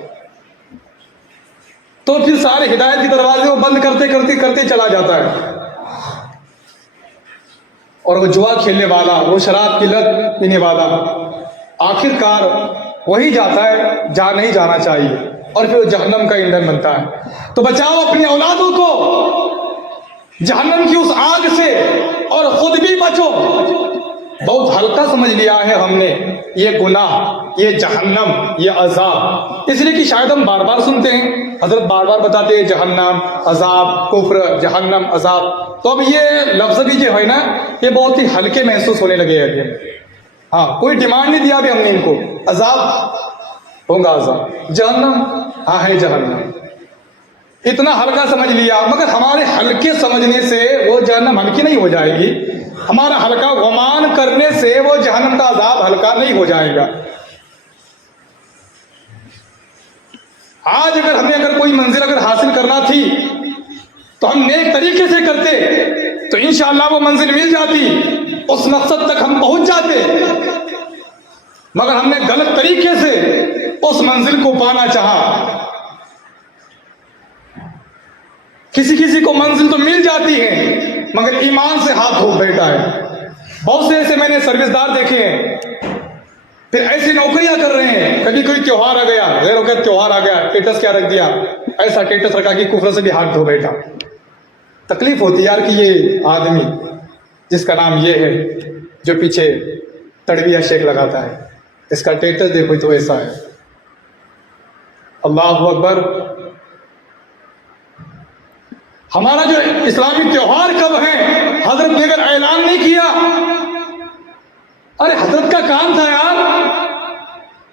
तो फिर सारे हिदायत के दरवाजे वो बंद करते करते करते चला जाता है। और वो जुआ खेलने वाला, वो शराब की लत पीने वाला, आखिरकार वही जाता है जहां नहीं जाना चाहिए, और फिर वो जहन्नम का ईंधन बनता है। तो बचाओ अपनी औलादों को जहन्नम की उस आग से, और खुद भी बचो। बहुत हल्का समझ लिया है हमने ये गुनाह, ये जहन्नम, ये अजाब, इसलिए कि शायद हम बार बार सुनते हैं, हजरत बार बार बताते हैं जहन्नम, अजाब, कुफ्र, जहन्नम, अजाब। तो अब ये लफ्ज भी जो है ना, ये बहुत ही हल्के महसूस होने लगे हैं। हाँ, कोई डिमांड नहीं दिया अभी हमने इनको, अजाब होगा, अजाब, जहन्नम, हाँ है जहन्नम, इतना हल्का समझ लिया। मगर हमारे हल्के समझने से वो जहन्नम हल्की नहीं हो जाएगी, हमारा हल्का गुमान करने से वो जहन्नम का अजाब हल्का नहीं हो जाएगा। आज अगर हमें अगर कोई मंजिल अगर हासिल करना थी तो हम नेक तरीके से करते तो इंशाअल्लाह वो मंजिल मिल जाती, उस मकसद तक हम पहुंच जाते। मगर हमने गलत तरीके से उस मंजिल को पाना चाहा। किसी किसी को मंजिल तो मिल जाती है, मगर ईमान से हाथ धो बैठा है। बहुत से ऐसे मैंने सर्विसदार देखे हैं, फिर ऐसी नौकरियां कर रहे हैं, कभी कोई त्योहार आ गया, गैरों का त्योहार आ गया, स्टेटस क्या रख दिया, ऐसा स्टेटस रखा कि कुफर से भी हाथ धो बैठा। तकलीफ होती यार कि ये आदमी जिसका नाम ये है, जो पीछे तड़बिया शेख लगाता है, इसका स्टेटस देखो तो ऐसा है। अल्लाह अकबर। हमारा जो इस्लामी त्योहार कब है, हजरत ने अगर ऐलान नहीं किया, अरे हजरत का काम था यार,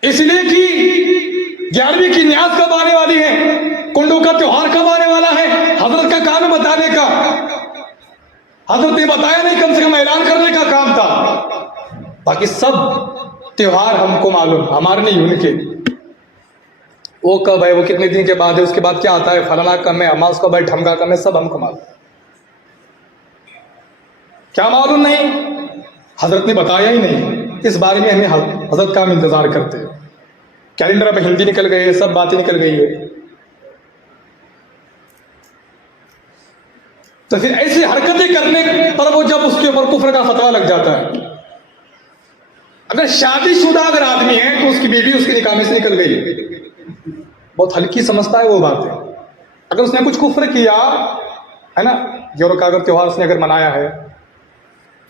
इसलिए कि 11वीं की न्याज कब आने वाली है, कुंडों का त्योहार कब आने वाला है, हजरत का काम है बताने का। हजरत ने बताया नहीं, कम से कम ऐलान करने का काम था। बाकी सब त्योहार हमको मालूम, हमारे नहीं उनके। वो कब है, वो कितने दिन के बाद है, उसके बाद क्या आता है, फलाना कम है, अमास कब है, ढमका कम है, सब हमको मालूम। क्या मालूम नहीं, हजरत ने बताया ही नहीं। इस बारे में हमें हजरत का हम इंतजार करते हैं। कैलेंडर पे हिंदी निकल गई है, सब बातें निकल गई है। तो फिर ऐसी हरकतें करने पर वो जब उसके ऊपर कुफ्र का फतवा लग जाता है। अगर शादीशुदा अगर आदमी है तो उसकी बीवी उसके निकाह में से निकल गई, बहुत हल्की समझता है वो बात है। अगर उसने कुछ कुफ्र किया है ना, योर का अगर त्योहार उसने अगर मनाया है,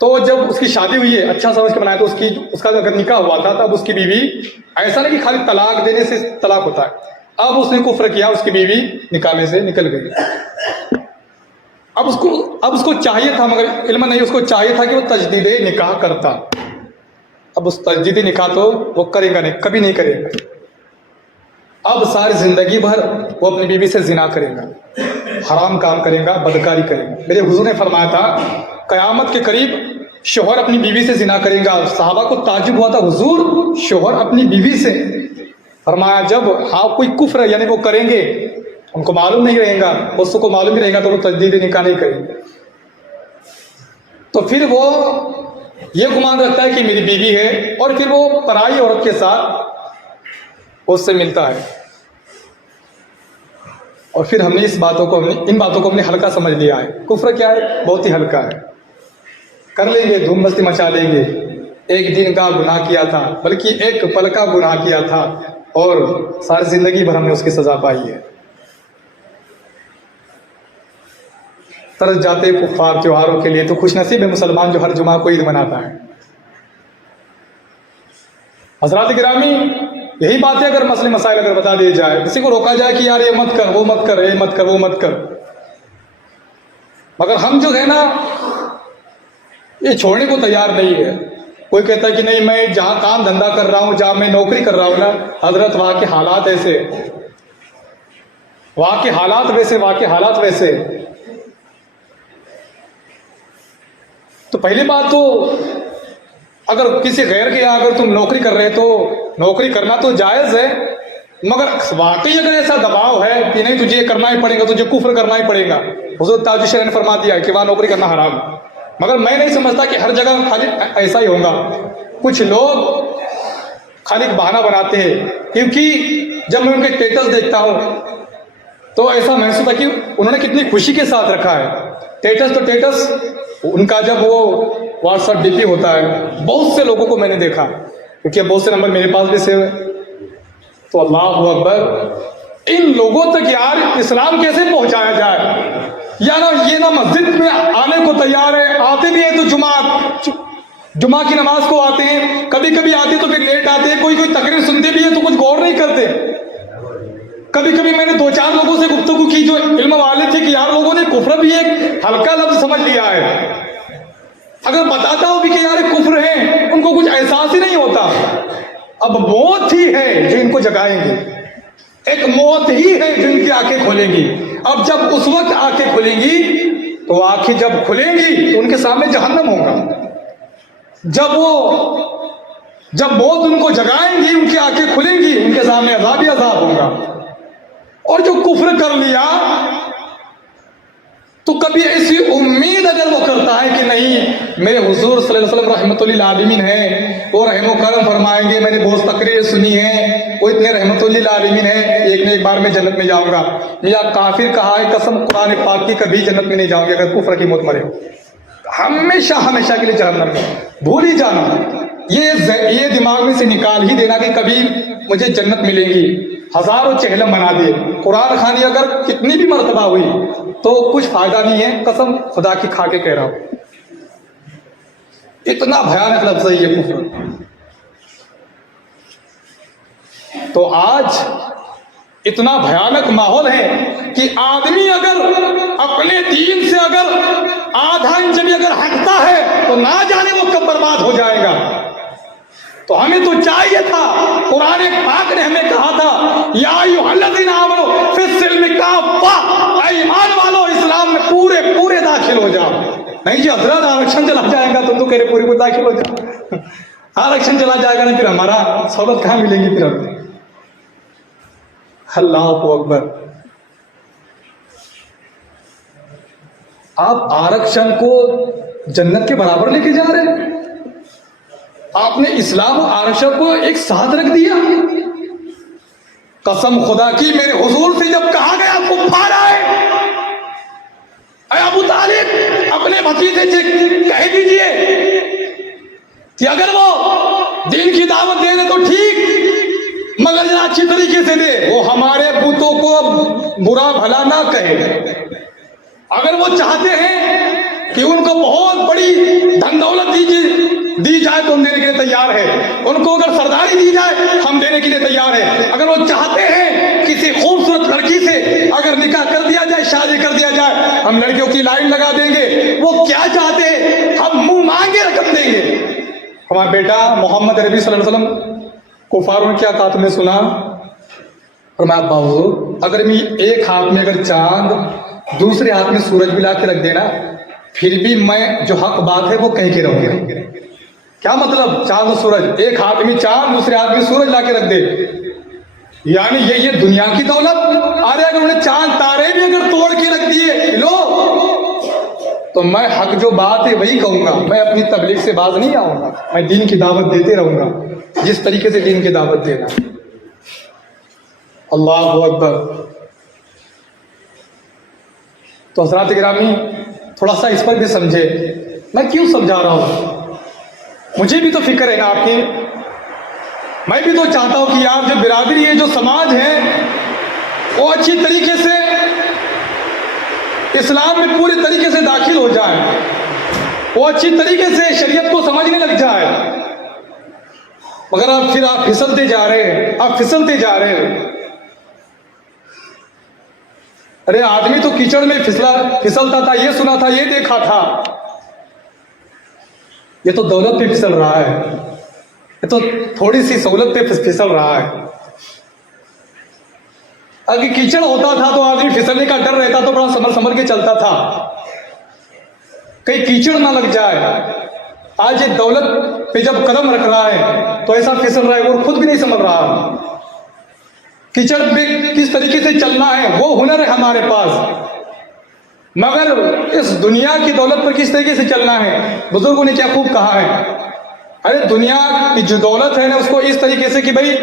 तो जब उसकी शादी हुई है अच्छा समझ के मनाया, तो उसका अगर निकाह हुआ था तब उसकी बीवी, ऐसा नहीं कि खाली तलाक देने से तलाक होता है, अब उसने कुफ्र किया, उसकी बीवी निकाह में से निकल गई। अब उसको चाहिए था, मगर इल्म नहीं, उसको चाहिए था कि वो तजदीद निकाह करता। अब उस तजदीद निकाह तो वो करेगा नहीं, कभी नहीं करेगा। अब सारी जिंदगी भर वो अपनी बीवी से जिना करेगा। हराम काम करेगा, बदकारी करेगा। मेरे हुजूर ने फरमाया था क़यामत के करीब शौहर अपनी बीवी से जिना करेगा। सहाबा को ताज्जुब हुआ था, हुजूर शौहर अपनी बीवी से? फरमाया जब हाँ कोई कुफ्र यानी वो करेंगे, उनको मालूम नहीं रहेगा, उसको मालूम ही रहेगा तो वो तजदीद निकाह नहीं करेंगे। तो फिर वो ये गुमान रखता है कि मेरी बीवी है और फिर वो पराई औरत के साथ उससे मिलता है। और फिर हमने इन बातों को हमने हल्का समझ लिया है। कुफ्र क्या है? बहुत ही हल्का है, कर लेंगे, धूम मस्ती मचा लेंगे। एक दिन का गुनाह किया था, बल्कि एक पल का गुनाह किया था और सारी जिंदगी भर हमने उसकी सजा पाई है। तरस जाते कुफ्फार त्योहारों के लिए, तो खुशनसीब है मुसलमान जो हर जुमा को ईद मनाता है। हज़रात गिरामी, यही बात है अगर मसले मसाइल अगर बता दिए जाए, किसी को रोका जाए कि यार ये मत कर, वो मत कर, ये मत कर, वो मत कर, मगर हम जो है ना ये छोड़ने को तैयार नहीं है। कोई कहता है कि नहीं मैं जहाँ काम धंधा कर रहा हूँ, जहाँ मैं नौकरी कर रहा हूँ ना, हजरत वहाँ के हालात ऐसे, वहाँ के हालात वैसे, वहाँ के हालात वैसे। तो पहली बात तो अगर किसी गैर के यहाँ अगर तुम नौकरी कर रहे तो नौकरी करना तो जायज़ है, मगर वाकई अगर ऐसा दबाव है कि नहीं तुझे करना ही पड़ेगा, तुझे कुफ्र करना ही पड़ेगा, हुज़ूर ताजुल शरअ ने फरमा दिया है कि वहाँ नौकरी करना हराम। मगर मैं नहीं समझता कि हर जगह खाली ऐसा ही होगा। कुछ लोग खाली बहाना बनाते हैं, क्योंकि जब मैं उनके स्टेटस देखता हूँ तो ऐसा महसूस होता कि उन्होंने कितनी खुशी के साथ रखा है। स्टेटस तो स्टेटस उनका जब वो व्हाट्सएप डीपी होता है, बहुत से लोगों को मैंने देखा, क्योंकि बहुत से नंबर मेरे पास भी सेव है। तो अल्लाह अकबर, इन लोगों तक यार इस्लाम कैसे पहुंचाया जाए? या ना ये ना मस्जिद में आने को तैयार है, आते भी है तो जुमा की नमाज को आते हैं, कभी कभी आते तो फिर लेट आते हैं, कोई कोई तकरीर सुनते भी है तो कुछ गौर नहीं करते। कभी कभी मैंने 2-4 लोगों से गुफ्तगू की जो इल्म वाले थे कि यार लोगों ने कुफ्र भी एक हल्का लफ्ज समझ लिया है। अगर बताता हूं भी कि यार कुफ्र है, उनको कुछ एहसास ही नहीं होता। अब मौत ही है जो इनको जगाएंगे, एक मौत ही है जो इनकी आंखें खोलेंगी। अब जब उस वक्त आंखें खुलेंगी तो आंखें जब खुलेंगी तो उनके सामने जहन्नम होगा। जब मौत उनको जगाएंगी, उनकी आंखें खुलेंगी, उनके सामने अज़ाब ही अज़ाब होगा। और जो कुफ्र कर लिया तो कभी ऐसी उम्मीद अगर वो करता है कि नहीं मेरे हुजूर सल्लल्लाहु अलैहि वसल्लम रहमतुल्लिल आलमीन है, वो रहमो करम फरमाएंगे, मैंने बहुत तकरीर सुनी है, वो इतने रहमतुल्लिल आलमीन है, एक न एक बार मैं जन्नत में जाऊंगा। मियां काफिर कहा है कसम कुरान पाक की, कभी जन्नत में नहीं जाओगे अगर कुफ्र की मौत मरे हो, हमेशा हमेशा के लिए जहन्नम में। भूल ही जाना, ये दिमाग में से निकाल ही देना कि कभी मुझे जन्नत मिलेगी। हजारों चेहलम बना दिए, कुरान खानी अगर कितनी भी मर्तबा हुई तो कुछ फायदा नहीं है, कसम खुदा की खा के कह रहा हूं। इतना भयानक लफ्ज़ है ये कुफ्र। तो आज इतना भयानक माहौल है कि आदमी अगर अपने दीन से अगर आधा इंच भी अगर हटता है तो ना जाने वो कब बर्बाद हो जाएगा। तो हमें तो चाहिए था, कुरान पाक ने हमें कहा था या अय्युहल्लज़ीना आमनू फिस्सिल्मि काफ़ा, ईमान वालों इस्लाम में पूरे पूरे दाखिल हो जाओ। नहीं जी हजरत आरक्षण चला जाएगा, तुम तो कह रहे पूरी पूरी दाखिल हो जाओ, आरक्षण चला जाएगा ना फिर हमारा सहूलत कहाँ मिलेंगी फिर हमें। अल्लाह अकबर, आप आरक्षण को जन्नत के बराबर लेके जा रहे हैं। आपने इस्लाम और आरक्षण को एक साथ रख दिया। कसम खुदा की मेरे हुजूर से जब कहा गया कुफ्फार आए, अबू तालिब अपने भतीजे से कह दीजिए कि अगर वो दीन की दावत दे रहे तो ठीक, मगर जरा अच्छी तरीके से दे, वो हमारे पुतों को बुरा भला ना कहे। अगर वो चाहते हैं कि उनको बहुत बड़ी धन दौलत दी जाए तो हम देने के लिए तैयार है, उनको अगर सरदारी दी जाए हम देने के लिए तैयार है। अगर वो चाहते हैं किसी खूबसूरत लड़की से अगर निकाह कर दिया जाए, शादी कर दिया जाए, हम लड़कियों की लाइन लगा देंगे। वो क्या चाहते हैं, हम मुंह मांगे रकम देंगे। हमारा बेटा मोहम्मद नबी सल्लल्लाहु अलैहि वसल्लम कुफारों ने क्या कहा तुमने सुना? और मैं बाबू अगर मैं एक हाथ में अगर चांद दूसरे हाथ में सूरज भी ला के रख देना, फिर भी मैं जो हक बात है वो कह के रहूंगा। क्या मतलब? चांद और सूरज, एक हाथ में चांद दूसरे हाथ में सूरज ला के रख दे, यानी ये दुनिया की दौलत। अरे अगर उन्हें चांद तारे भी अगर तोड़ के रख दिए लो, तो मैं हक जो बात है वही कहूंगा। मैं अपनी तबलीग से बाज नहीं आऊंगा, मैं दीन की दावत देते रहूंगा जिस तरीके से दीन की दावत देना। अल्लाह अकबर। तो हज़रात गिरामी, थोड़ा सा इस पर भी समझे, मैं क्यों समझा रहा हूँ। मुझे भी तो फिक्र है ना आपकी, मैं भी तो चाहता हूँ कि यार जो बिरादरी है, जो समाज है, वो अच्छी तरीके से इस्लाम में पूरे तरीके से दाखिल हो जाए, वो अच्छी तरीके से शरीयत को समझने लग जाए। मगर आप फिसलते जा रहे हैं, आप फिसलते जा रहे हैं। अरे आदमी तो कीचड़ में फिसलता था, ये सुना था, ये देखा था। ये तो दौलत पे फिसल रहा है, ये तो थोड़ी सी सहूलत पे फिसल रहा है। अगर कीचड़ होता था तो आदमी फिसलने का डर रहता तो बड़ा संभल के चलता था, कहीं कीचड़ ना लग जाए। आज ये दौलत पे जब कदम रख रहा है तो ऐसा फिसल रहा है वो खुद भी नहीं समझ रहा। कीचड़ पे किस तरीके से चलना है वो हुनर है हमारे पास, मगर इस दुनिया की दौलत पर किस तरीके से चलना है। बुजुर्गों ने क्या खूब कहा है, अरे दुनिया की जो दौलत है ना उसको इस तरीके से कि भाई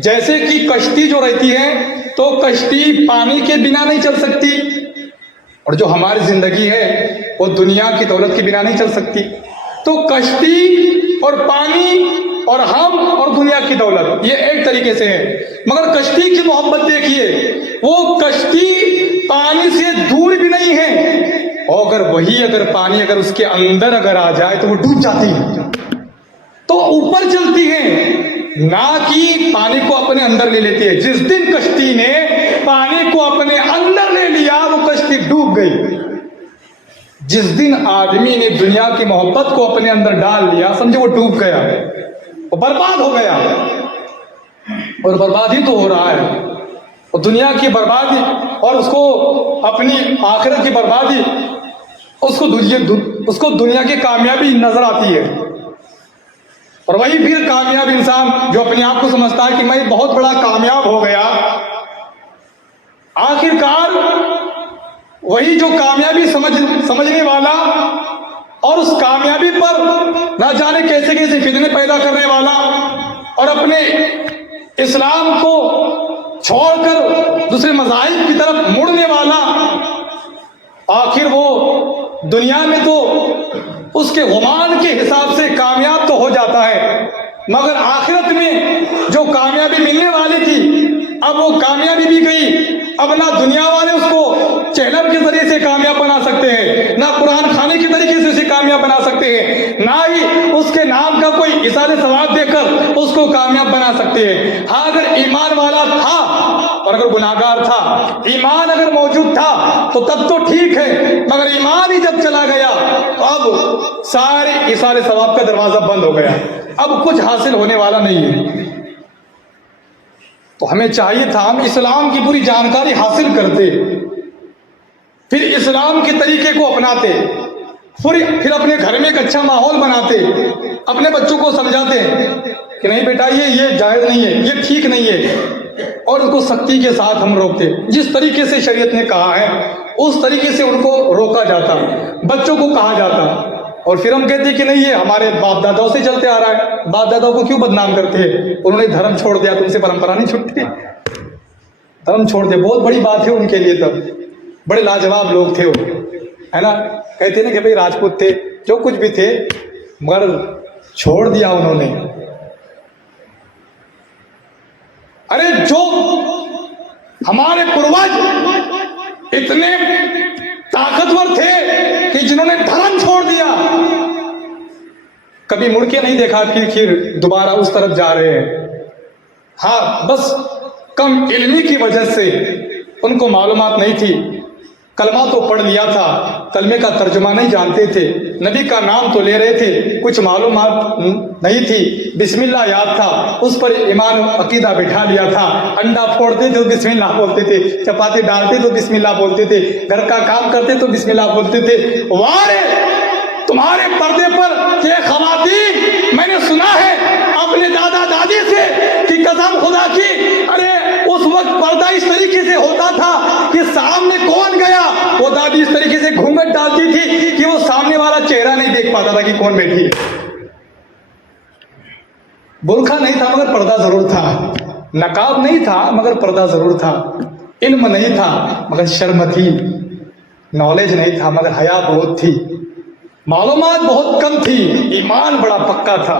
जैसे कि कश्ती जो रहती है तो कश्ती पानी के बिना नहीं चल सकती, और जो हमारी जिंदगी है वो दुनिया की दौलत के बिना नहीं चल सकती। तो कश्ती और पानी और हम और दुनिया की दौलत ये एक तरीके से है, मगर कश्ती की मोहब्बत देखिए, वो कश्ती पानी से दूर भी नहीं है, और अगर पानी अगर उसके अंदर अगर आ जाए तो वो डूब जाती है, तो ऊपर चलती है, ना कि पानी को अपने अंदर ले लेती है। जिस दिन कश्ती ने पानी को अपने अंदर ले लिया वो कश्ती डूब गई। जिस दिन आदमी ने दुनिया की मोहब्बत को अपने अंदर डाल लिया, समझे वो डूब गया, वो बर्बाद हो गया। और बर्बादी तो हो रहा है, और दुनिया की बर्बादी और उसको अपनी आखिरत की बर्बादी, उसको दुनिया की कामयाबी नजर आती है। और वही फिर कामयाब इंसान जो अपने आप को समझता है कि मैं बहुत बड़ा कामयाब हो गया, आखिरकार वही जो कामयाबी समझने वाला और उस कामयाबी पर ना जाने कैसे कैसे फितने पैदा करने वाला और अपने इस्लाम को छोड़कर दूसरे मज़ाहिब की तरफ मुड़ने वाला, आखिर वो दुनिया में तो उसके गुमान के हिसाब से कामयाब तो हो जाता है, मगर आखिरत में जो कामयाबी मिलने वाली थी अब वो कामयाबी भी गई। अब ना दुनिया वाले उसको चहलम के जरिए से कामयाब बना सकते हैं, ना कुरान खाने के तरीके से उसे कामयाब बना सकते हैं, ना ही उसके नाम का कोई इशारे सवाब देकर उसको कामयाब बना सकते हैं। हाँ, अगर ईमान वाला था और अगर गुनाहगार था, ईमान अगर मौजूद था तो तब तो ठीक है, मगर ईमान ही जब चला गया तो अब सारे इशारे सवाब का दरवाजा बंद हो गया, अब कुछ हासिल होने वाला नहीं है। तो हमें चाहिए था हम इस्लाम की पूरी जानकारी हासिल करते, फिर इस्लाम के तरीके को अपनाते, फिर अपने घर में एक अच्छा माहौल बनाते, अपने बच्चों को समझाते कि नहीं बेटा ये जायज़ नहीं है, ये ठीक नहीं है, और उनको सख्ती के साथ हम रोकते। जिस तरीके से शरीयत ने कहा है उस तरीके से उनको रोका जाता, बच्चों को कहा जाता। और फिर हम कहते कि नहीं ये हमारे बाप दादाओं से चलते आ रहा है, बाप दादाओं को क्यों बदनाम करते हैं, उन्होंने धर्म छोड़ दिया, तुमसे परंपरा नहीं छूटती, धर्म छोड़ दिया। बहुत बड़ी बात है उनके लिए, तब बड़े लाजवाब लोग थे वो, है ना। कहते ना कि भाई राजपूत थे, जो कुछ भी थे, मगर छोड़ दिया उन्होंने। अरे जो हमारे पूर्वज इतने ताकतवर थे कि जिन्होंने धर्म छोड़ दिया, कभी मुड़ के नहीं देखा फिर दोबारा उस तरफ जा रहे हैं। हाँ, बस कम इल्मी की वजह से उनको मालूमात नहीं थी, कलमा तो पढ़ लिया था, कलमे का तर्जुमा नहीं जानते थे, नबी का नाम तो ले रहे थे, कुछ मालूमात नहीं थी, बिस्मिल्लाह याद था, उस पर ईमान अकीदा बिठा लिया था। अंडा फोड़ते थे तो बिस्मिल्लाह बोलते थे, चपाती डालते तो बिस्मिल्लाह बोलते थे, घर का काम करते तो बिस्मिल्लाह बोलते थे। वारे तुम्हारे पर्दे पर ये खवातीन, मैंने सुना है अपने दादा दादी से कि कसम खुदा की, अरे उस वक्त पर्दा इस तरीके से होता था कि सामने कौन गया, वो दादी इस तरीके से घूंघट डालती थी कि वो सामने वाला चेहरा नहीं देख पाता था कि कौन बैठी है। बुर्खा नहीं था मगर पर्दा जरूर था, नकाब नहीं था मगर पर्दा जरूर था, इल्म नहीं था मगर शर्म थी, नॉलेज नहीं था मगर हया बहुत थी, मालूमात बहुत कम थी, ईमान बड़ा पक्का था,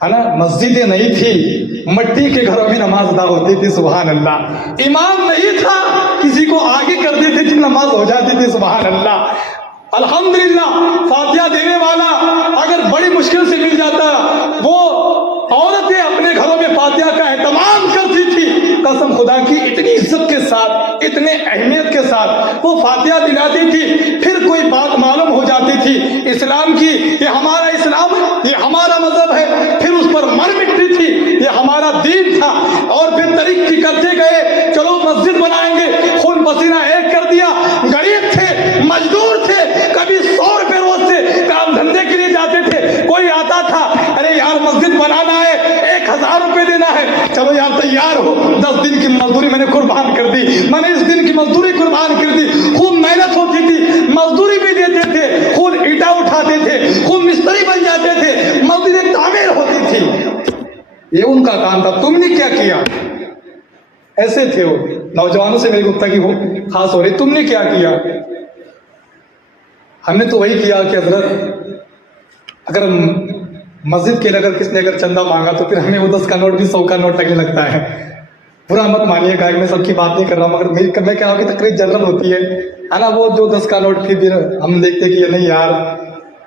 है ना। मस्जिदें नहीं थी, मट्टी के घरों में नमाज अदा होती थी, सुभान अल्लाह। ईमान नहीं था, किसी को आगे कर देते थे, नमाज हो जाती थी, सुभान अल्लाह। अल्हम्दुलिल्लाह, फातिहा देने वाला अगर बड़ी मुश्किल से मिल जाता, वो औरतें अपने घरों में फातिहा का एहतमाम करती थी, कसम खुदा की, इतनी इज्जत के साथ, इतने अहमियत के साथ वो फातिहा दिलाती थी। फिर कोई बात मालूम हो जाती थी इस्लाम की, ये हमारा इस्लाम है, ये हमारा मजहब है, फिर उस पर मर मिटती थी, ये हमारा दीन था। और फिर तरीके करते गए, चलो मस्जिद बनाएंगे, खून पसीना एक कर दिया, गरीब थे, मजदूर थे, कभी 100 रुपए रोज से काम धंधे के लिए जाते थे, कोई आता था, अरे यार मस्जिद बनाना है, 1000 रुपए देना है, चलो यार तैयार हो, 10 दिन की मजदूरी मैंने कुर्बान कर दी, मैंने इस दिन की मजदूरी कुर्बान कर दी, खूब मेहनत होती थी, मजदूरी भी देते थे, खूब ईटा उठाते थे, खूब मिस्त्री बन जाते थे, मस्जिद तामीर होती थी, ये उनका काम था। तुमने क्या किया? ऐसे थे वो। नौजवानों से मेरी गुफ्तगी हो खास हो रही, तुमने क्या किया? हमने तो वही किया कि हजरत, अगर मस्जिद के लिए अगर किसने अगर चंदा मांगा तो फिर हमें वो 10 का नोट भी 100 का नोट लगने लगता है। बुरा मत मानिएगा, मैं सबकी बात नहीं कर रहा हूँ, मगर मैं कह रहा हूँ कि तकरीर जनरल होती है ना, वो जो 10 का नोट फिर हम देखते कि ये नहीं यार,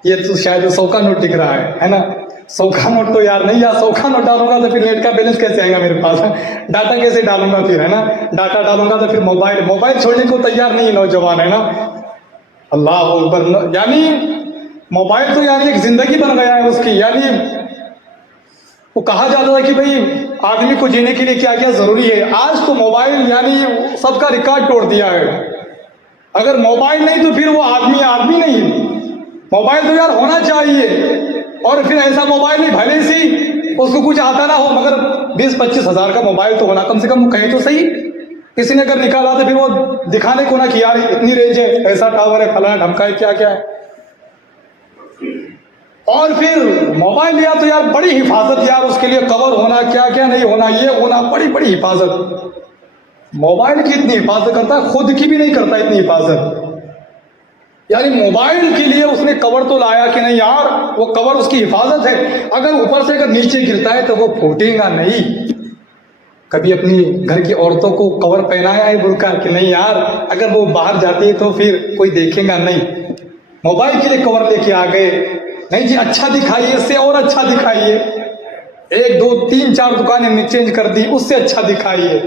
ये तो शायद 100 का नोट दिख रहा है ना, 100 का नोट तो यार नहीं, यार 100 का नोट डालूंगा तो फिर नेट का बैलेंस कैसे आएगा मेरे पास, डाटा कैसे डालूंगा फिर, है ना, डाटा डालूंगा तो फिर मोबाइल छोड़ने को तैयार नहीं है नौजवान, है ना। अल्लाह अकबर, यानी मोबाइल तो यानी एक जिंदगी बन गया है उसकी। यानी वो कहा जाता था कि भाई आदमी को जीने के लिए क्या क्या जरूरी है, आज तो मोबाइल यानी सबका रिकॉर्ड तोड़ दिया है। अगर मोबाइल नहीं तो फिर वो आदमी नहीं, मोबाइल तो यार होना चाहिए। और फिर ऐसा मोबाइल नहीं भले सी उसको कुछ आता ना हो, मगर 20-25 हज़ार का मोबाइल तो होना कम से कम, कहीं तो सही। किसी ने अगर निकाला तो फिर वो दिखाने को ना कि यार इतनी रेंज है, ऐसा टावर है, फलाना ढमका है, क्या क्या है। और फिर मोबाइल लिया तो यार बड़ी हिफाजत, यार उसके लिए कवर होना, क्या क्या नहीं होना, ये होना, बड़ी बड़ी हिफाजत। मोबाइल की इतनी हिफाजत करता है, खुद की भी नहीं करता इतनी हिफाजत। यानी मोबाइल के लिए उसने कवर तो लाया कि नहीं यार, वो कवर उसकी हिफाजत है, अगर ऊपर से अगर नीचे गिरता है तो वो फूटेगा नहीं। कभी अपनी घर की औरतों को कवर पहनाया है बुर्का कि नहीं यार, अगर वो बाहर जाती है तो फिर कोई देखेगा नहीं। मोबाइल के लिए कवर लेके आ गए, नहीं जी अच्छा दिखाइए, इससे और अच्छा दिखाइए, 1 2 3 4 दुकानें चेंज कर दी, उससे अच्छा दिखाइए,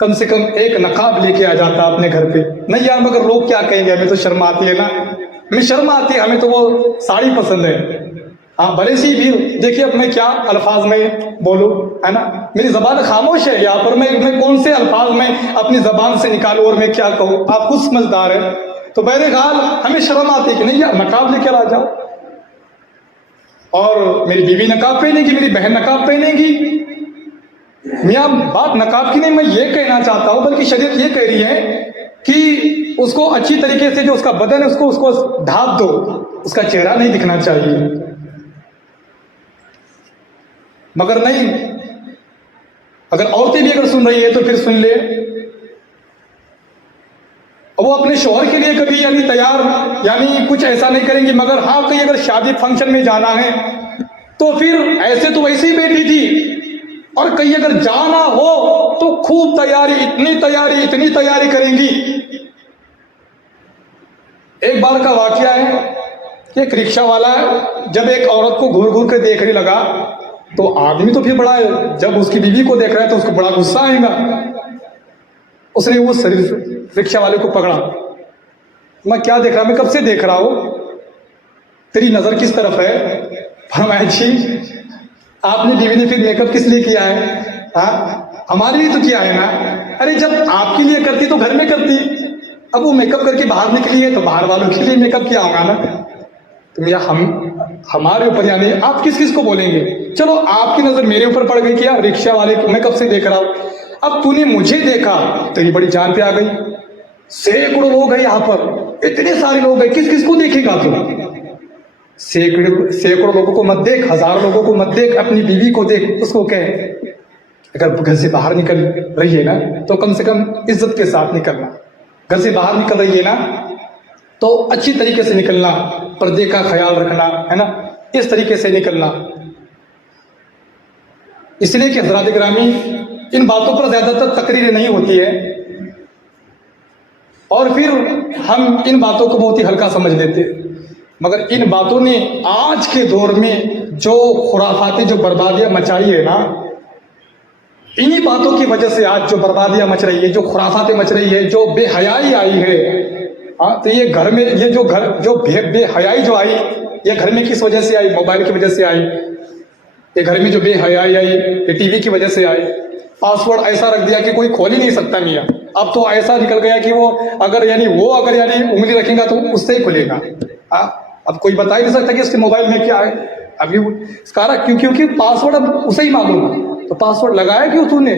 कम से कम एक नकाब लेके आ जाता अपने घर पे। नहीं यार मगर लोग क्या कहेंगे, हमें तो शर्म आती है ना, हमें शर्म आती है, हमें तो वो साड़ी पसंद है। हाँ भले सी भी देखिए, अब मैं क्या अल्फाज में बोलूँ, है ना, मेरी जबान खामोश है यहाँ पर, मैं कौन से अल्फाज में अपनी जबान से निकालूँ और मैं क्या कहूँ, आप खुद समझदार है। तो बहरहाल हमें शर्म आती है कि नहीं यार नकाब लेकर आ जाओ, और मेरी बीवी नकाब पहनेगी, मेरी बहन नकाब पहनेगी। मियाँ बात नकाब की नहीं, मैं ये कहना चाहता हूँ, बल्कि शरीयत ये कह रही है कि उसको अच्छी तरीके से, जो उसका बदन है उसको ढांप दो, उसका चेहरा नहीं दिखना चाहिए। मगर नहीं, अगर औरतें भी अगर सुन रही है तो फिर सुन ले, वो अपने शौहर के लिए कभी यानी तैयार, यानी कुछ ऐसा नहीं करेंगी, मगर हाँ कहीं अगर शादी फंक्शन में जाना है तो फिर ऐसे तो वैसे ही बैठी थी, और कहीं अगर जाना हो तो खूब तैयारी, इतनी तैयारी करेंगी। एक बार का वाकया है, एक रिक्शा वाला है, जब एक औरत को घूर घूर के देखने लगा तो आदमी तो फिर बड़ा, जब उसकी बीवी को देख रहा है तो उसको बड़ा गुस्सा आएगा। उसने उस रिक्शा वाले को पकड़ा, मैं क्या देख रहा, मैं कब से देख रहा हूँ, तेरी नजर किस तरफ है? फरमाया जी आपने बीवी ने फिर मेकअप किस लिए किया है? हाँ हमारे लिए तो किया है ना। अरे जब आपके लिए करती तो घर में करती, अब वो मेकअप करके बाहर निकली है तो बाहर वालों के लिए मेकअप किया होगा ना। तो या हमारे ऊपर यानी आप किस किस को बोलेंगे? चलो आपकी नजर मेरे ऊपर पड़ गई कि यार रिक्शा वाले को मैं कब से देख रहा हूं, अब तूने मुझे देखा तो ये बड़ी जान पे आ गई। सैकड़ों लोग हैं यहाँ पर, इतने सारे लोग हैं, किस किस को देखेगा तू? सैकड़ों लोगों को मत देख, हजारों लोगों को मत देख, अपनी बीवी को देख। उसको कह अगर घर से बाहर निकल रही है ना तो कम से कम इज्जत के साथ निकलना। घर से बाहर निकल रही है ना तो अच्छी तरीके से निकलना, पर्दे का ख्याल रखना, है ना, इस तरीके से निकलना। इसलिए कि हज़रात गिरामी इन बातों पर ज्यादातर तकरीरें नहीं होती है और फिर हम इन बातों को बहुत ही हल्का समझ लेते हैं। मगर इन बातों ने आज के दौर में जो खुराफातें, जो बर्बादियां मचाई है ना, इन्हीं बातों की वजह से आज जो बर्बादियां मच रही है, जो खुराफातें मच रही है, जो बेहयाई आई है। हाँ तो ये घर में ये जो बेहयाई जो आई, ये घर में किस वजह से आई? मोबाइल की वजह से आई। ये घर में जो बेहयाई आई ये टीवी की वजह से आई। पासवर्ड ऐसा रख दिया कि कोई खोल ही नहीं सकता मियाँ। अब तो ऐसा निकल गया कि वो अगर यानी उंगली रखेगा तो उससे ही खुलेगा। अब कोई बता ही नहीं सकता कि इसके मोबाइल में क्या है। अभी इसका क्योंकि पासवर्ड अब उसे ही मालूम है, तो पासवर्ड लगाया क्यों तूने?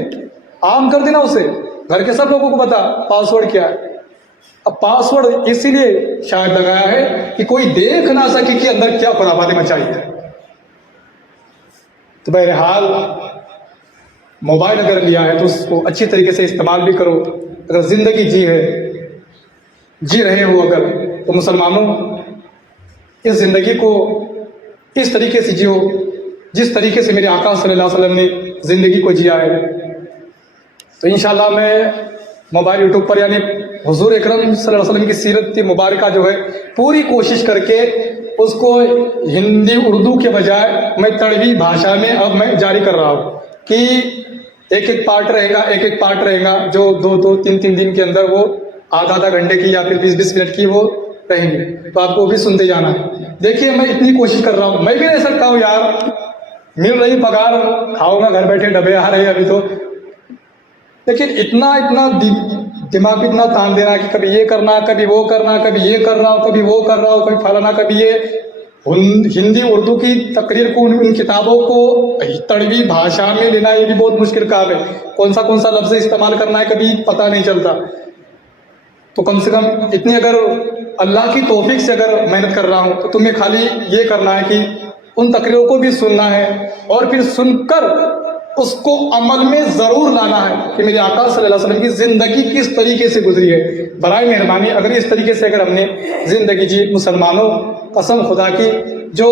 आम कर देना उसे, घर के सब लोगों को बता पासवर्ड क्या है। अब पासवर्ड इसीलिए शायद लगाया है कि कोई देख ना सके कि अंदर क्या खुराफातें मचाई है। तो बहरहाल मोबाइल अगर लिया है तो उसको अच्छी तरीके से इस्तेमाल भी करो। अगर जिंदगी जी रहे हो अगर, तो मुसलमानों इस जिंदगी को इस तरीके से जियो जिस तरीके से मेरे आका सल्लल्लाहु अलैहि वसल्लम ने जिंदगी को जिया है। तो इंशाल्लाह मैं मोबाइल यूट्यूब पर यानी हुजूर अकरम सल्लल्लाहु अलैहि वसल्लम की सीरत मुबारक जो है पूरी कोशिश करके उसको हिंदी उर्दू के बजाय मैं तड़वी भाषा में अब मैं जारी कर रहा हूँ कि एक एक पार्ट रहेगा जो 2-3 दिन के अंदर वो आधा घंटे की या फिर 20-20 मिनट की वो रहेंगे। तो आपको भी सुनते जाना है। देखिए मैं इतनी कोशिश कर रहा हूँ, मैं भी रह सकता हूँ यार, मिल रही पगार, खाऊंगा घर बैठे, डबे आ रहे हैं अभी तो, लेकिन इतना दिमाग इतना तान देना कि कभी ये करना, कभी वो करना, कभी ये कर रहा हूँ, कभी वो कर रहा हूँ, कभी फलाना, कभी ये हिंदी उर्दू की तकरीर को उन किताबों को तड़वी भाषा में लेना ये भी बहुत मुश्किल काम है। कौन सा लफ्ज़ इस्तेमाल करना है कभी पता नहीं चलता। तो कम से कम इतनी अगर अल्लाह की तौफीक से अगर मेहनत कर रहा हूँ तो तुम्हें खाली ये करना है कि उन तकरीरों को भी सुनना है और फिर सुनकर उसको अमल में ज़रूर लाना है कि मेरे आका सल्लल्लाहु अलैहि वसल्लम की ज़िंदगी किस तरीके से गुजरी है। बराए मेहरबानी अगर इस तरीके से अगर हमने ज़िंदगी जी, मुसलमानों कसम खुदा की जो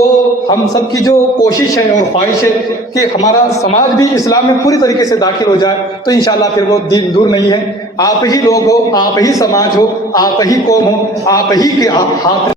हम सब की जो कोशिश है और ख्वाहिश है कि हमारा समाज भी इस्लाम में पूरी तरीके से दाखिल हो जाए, तो इंशाल्लाह फिर वो दिन दूर नहीं है। आप ही लोग हो, आप ही समाज हो, आप ही कौम हो, आप ही के हाथ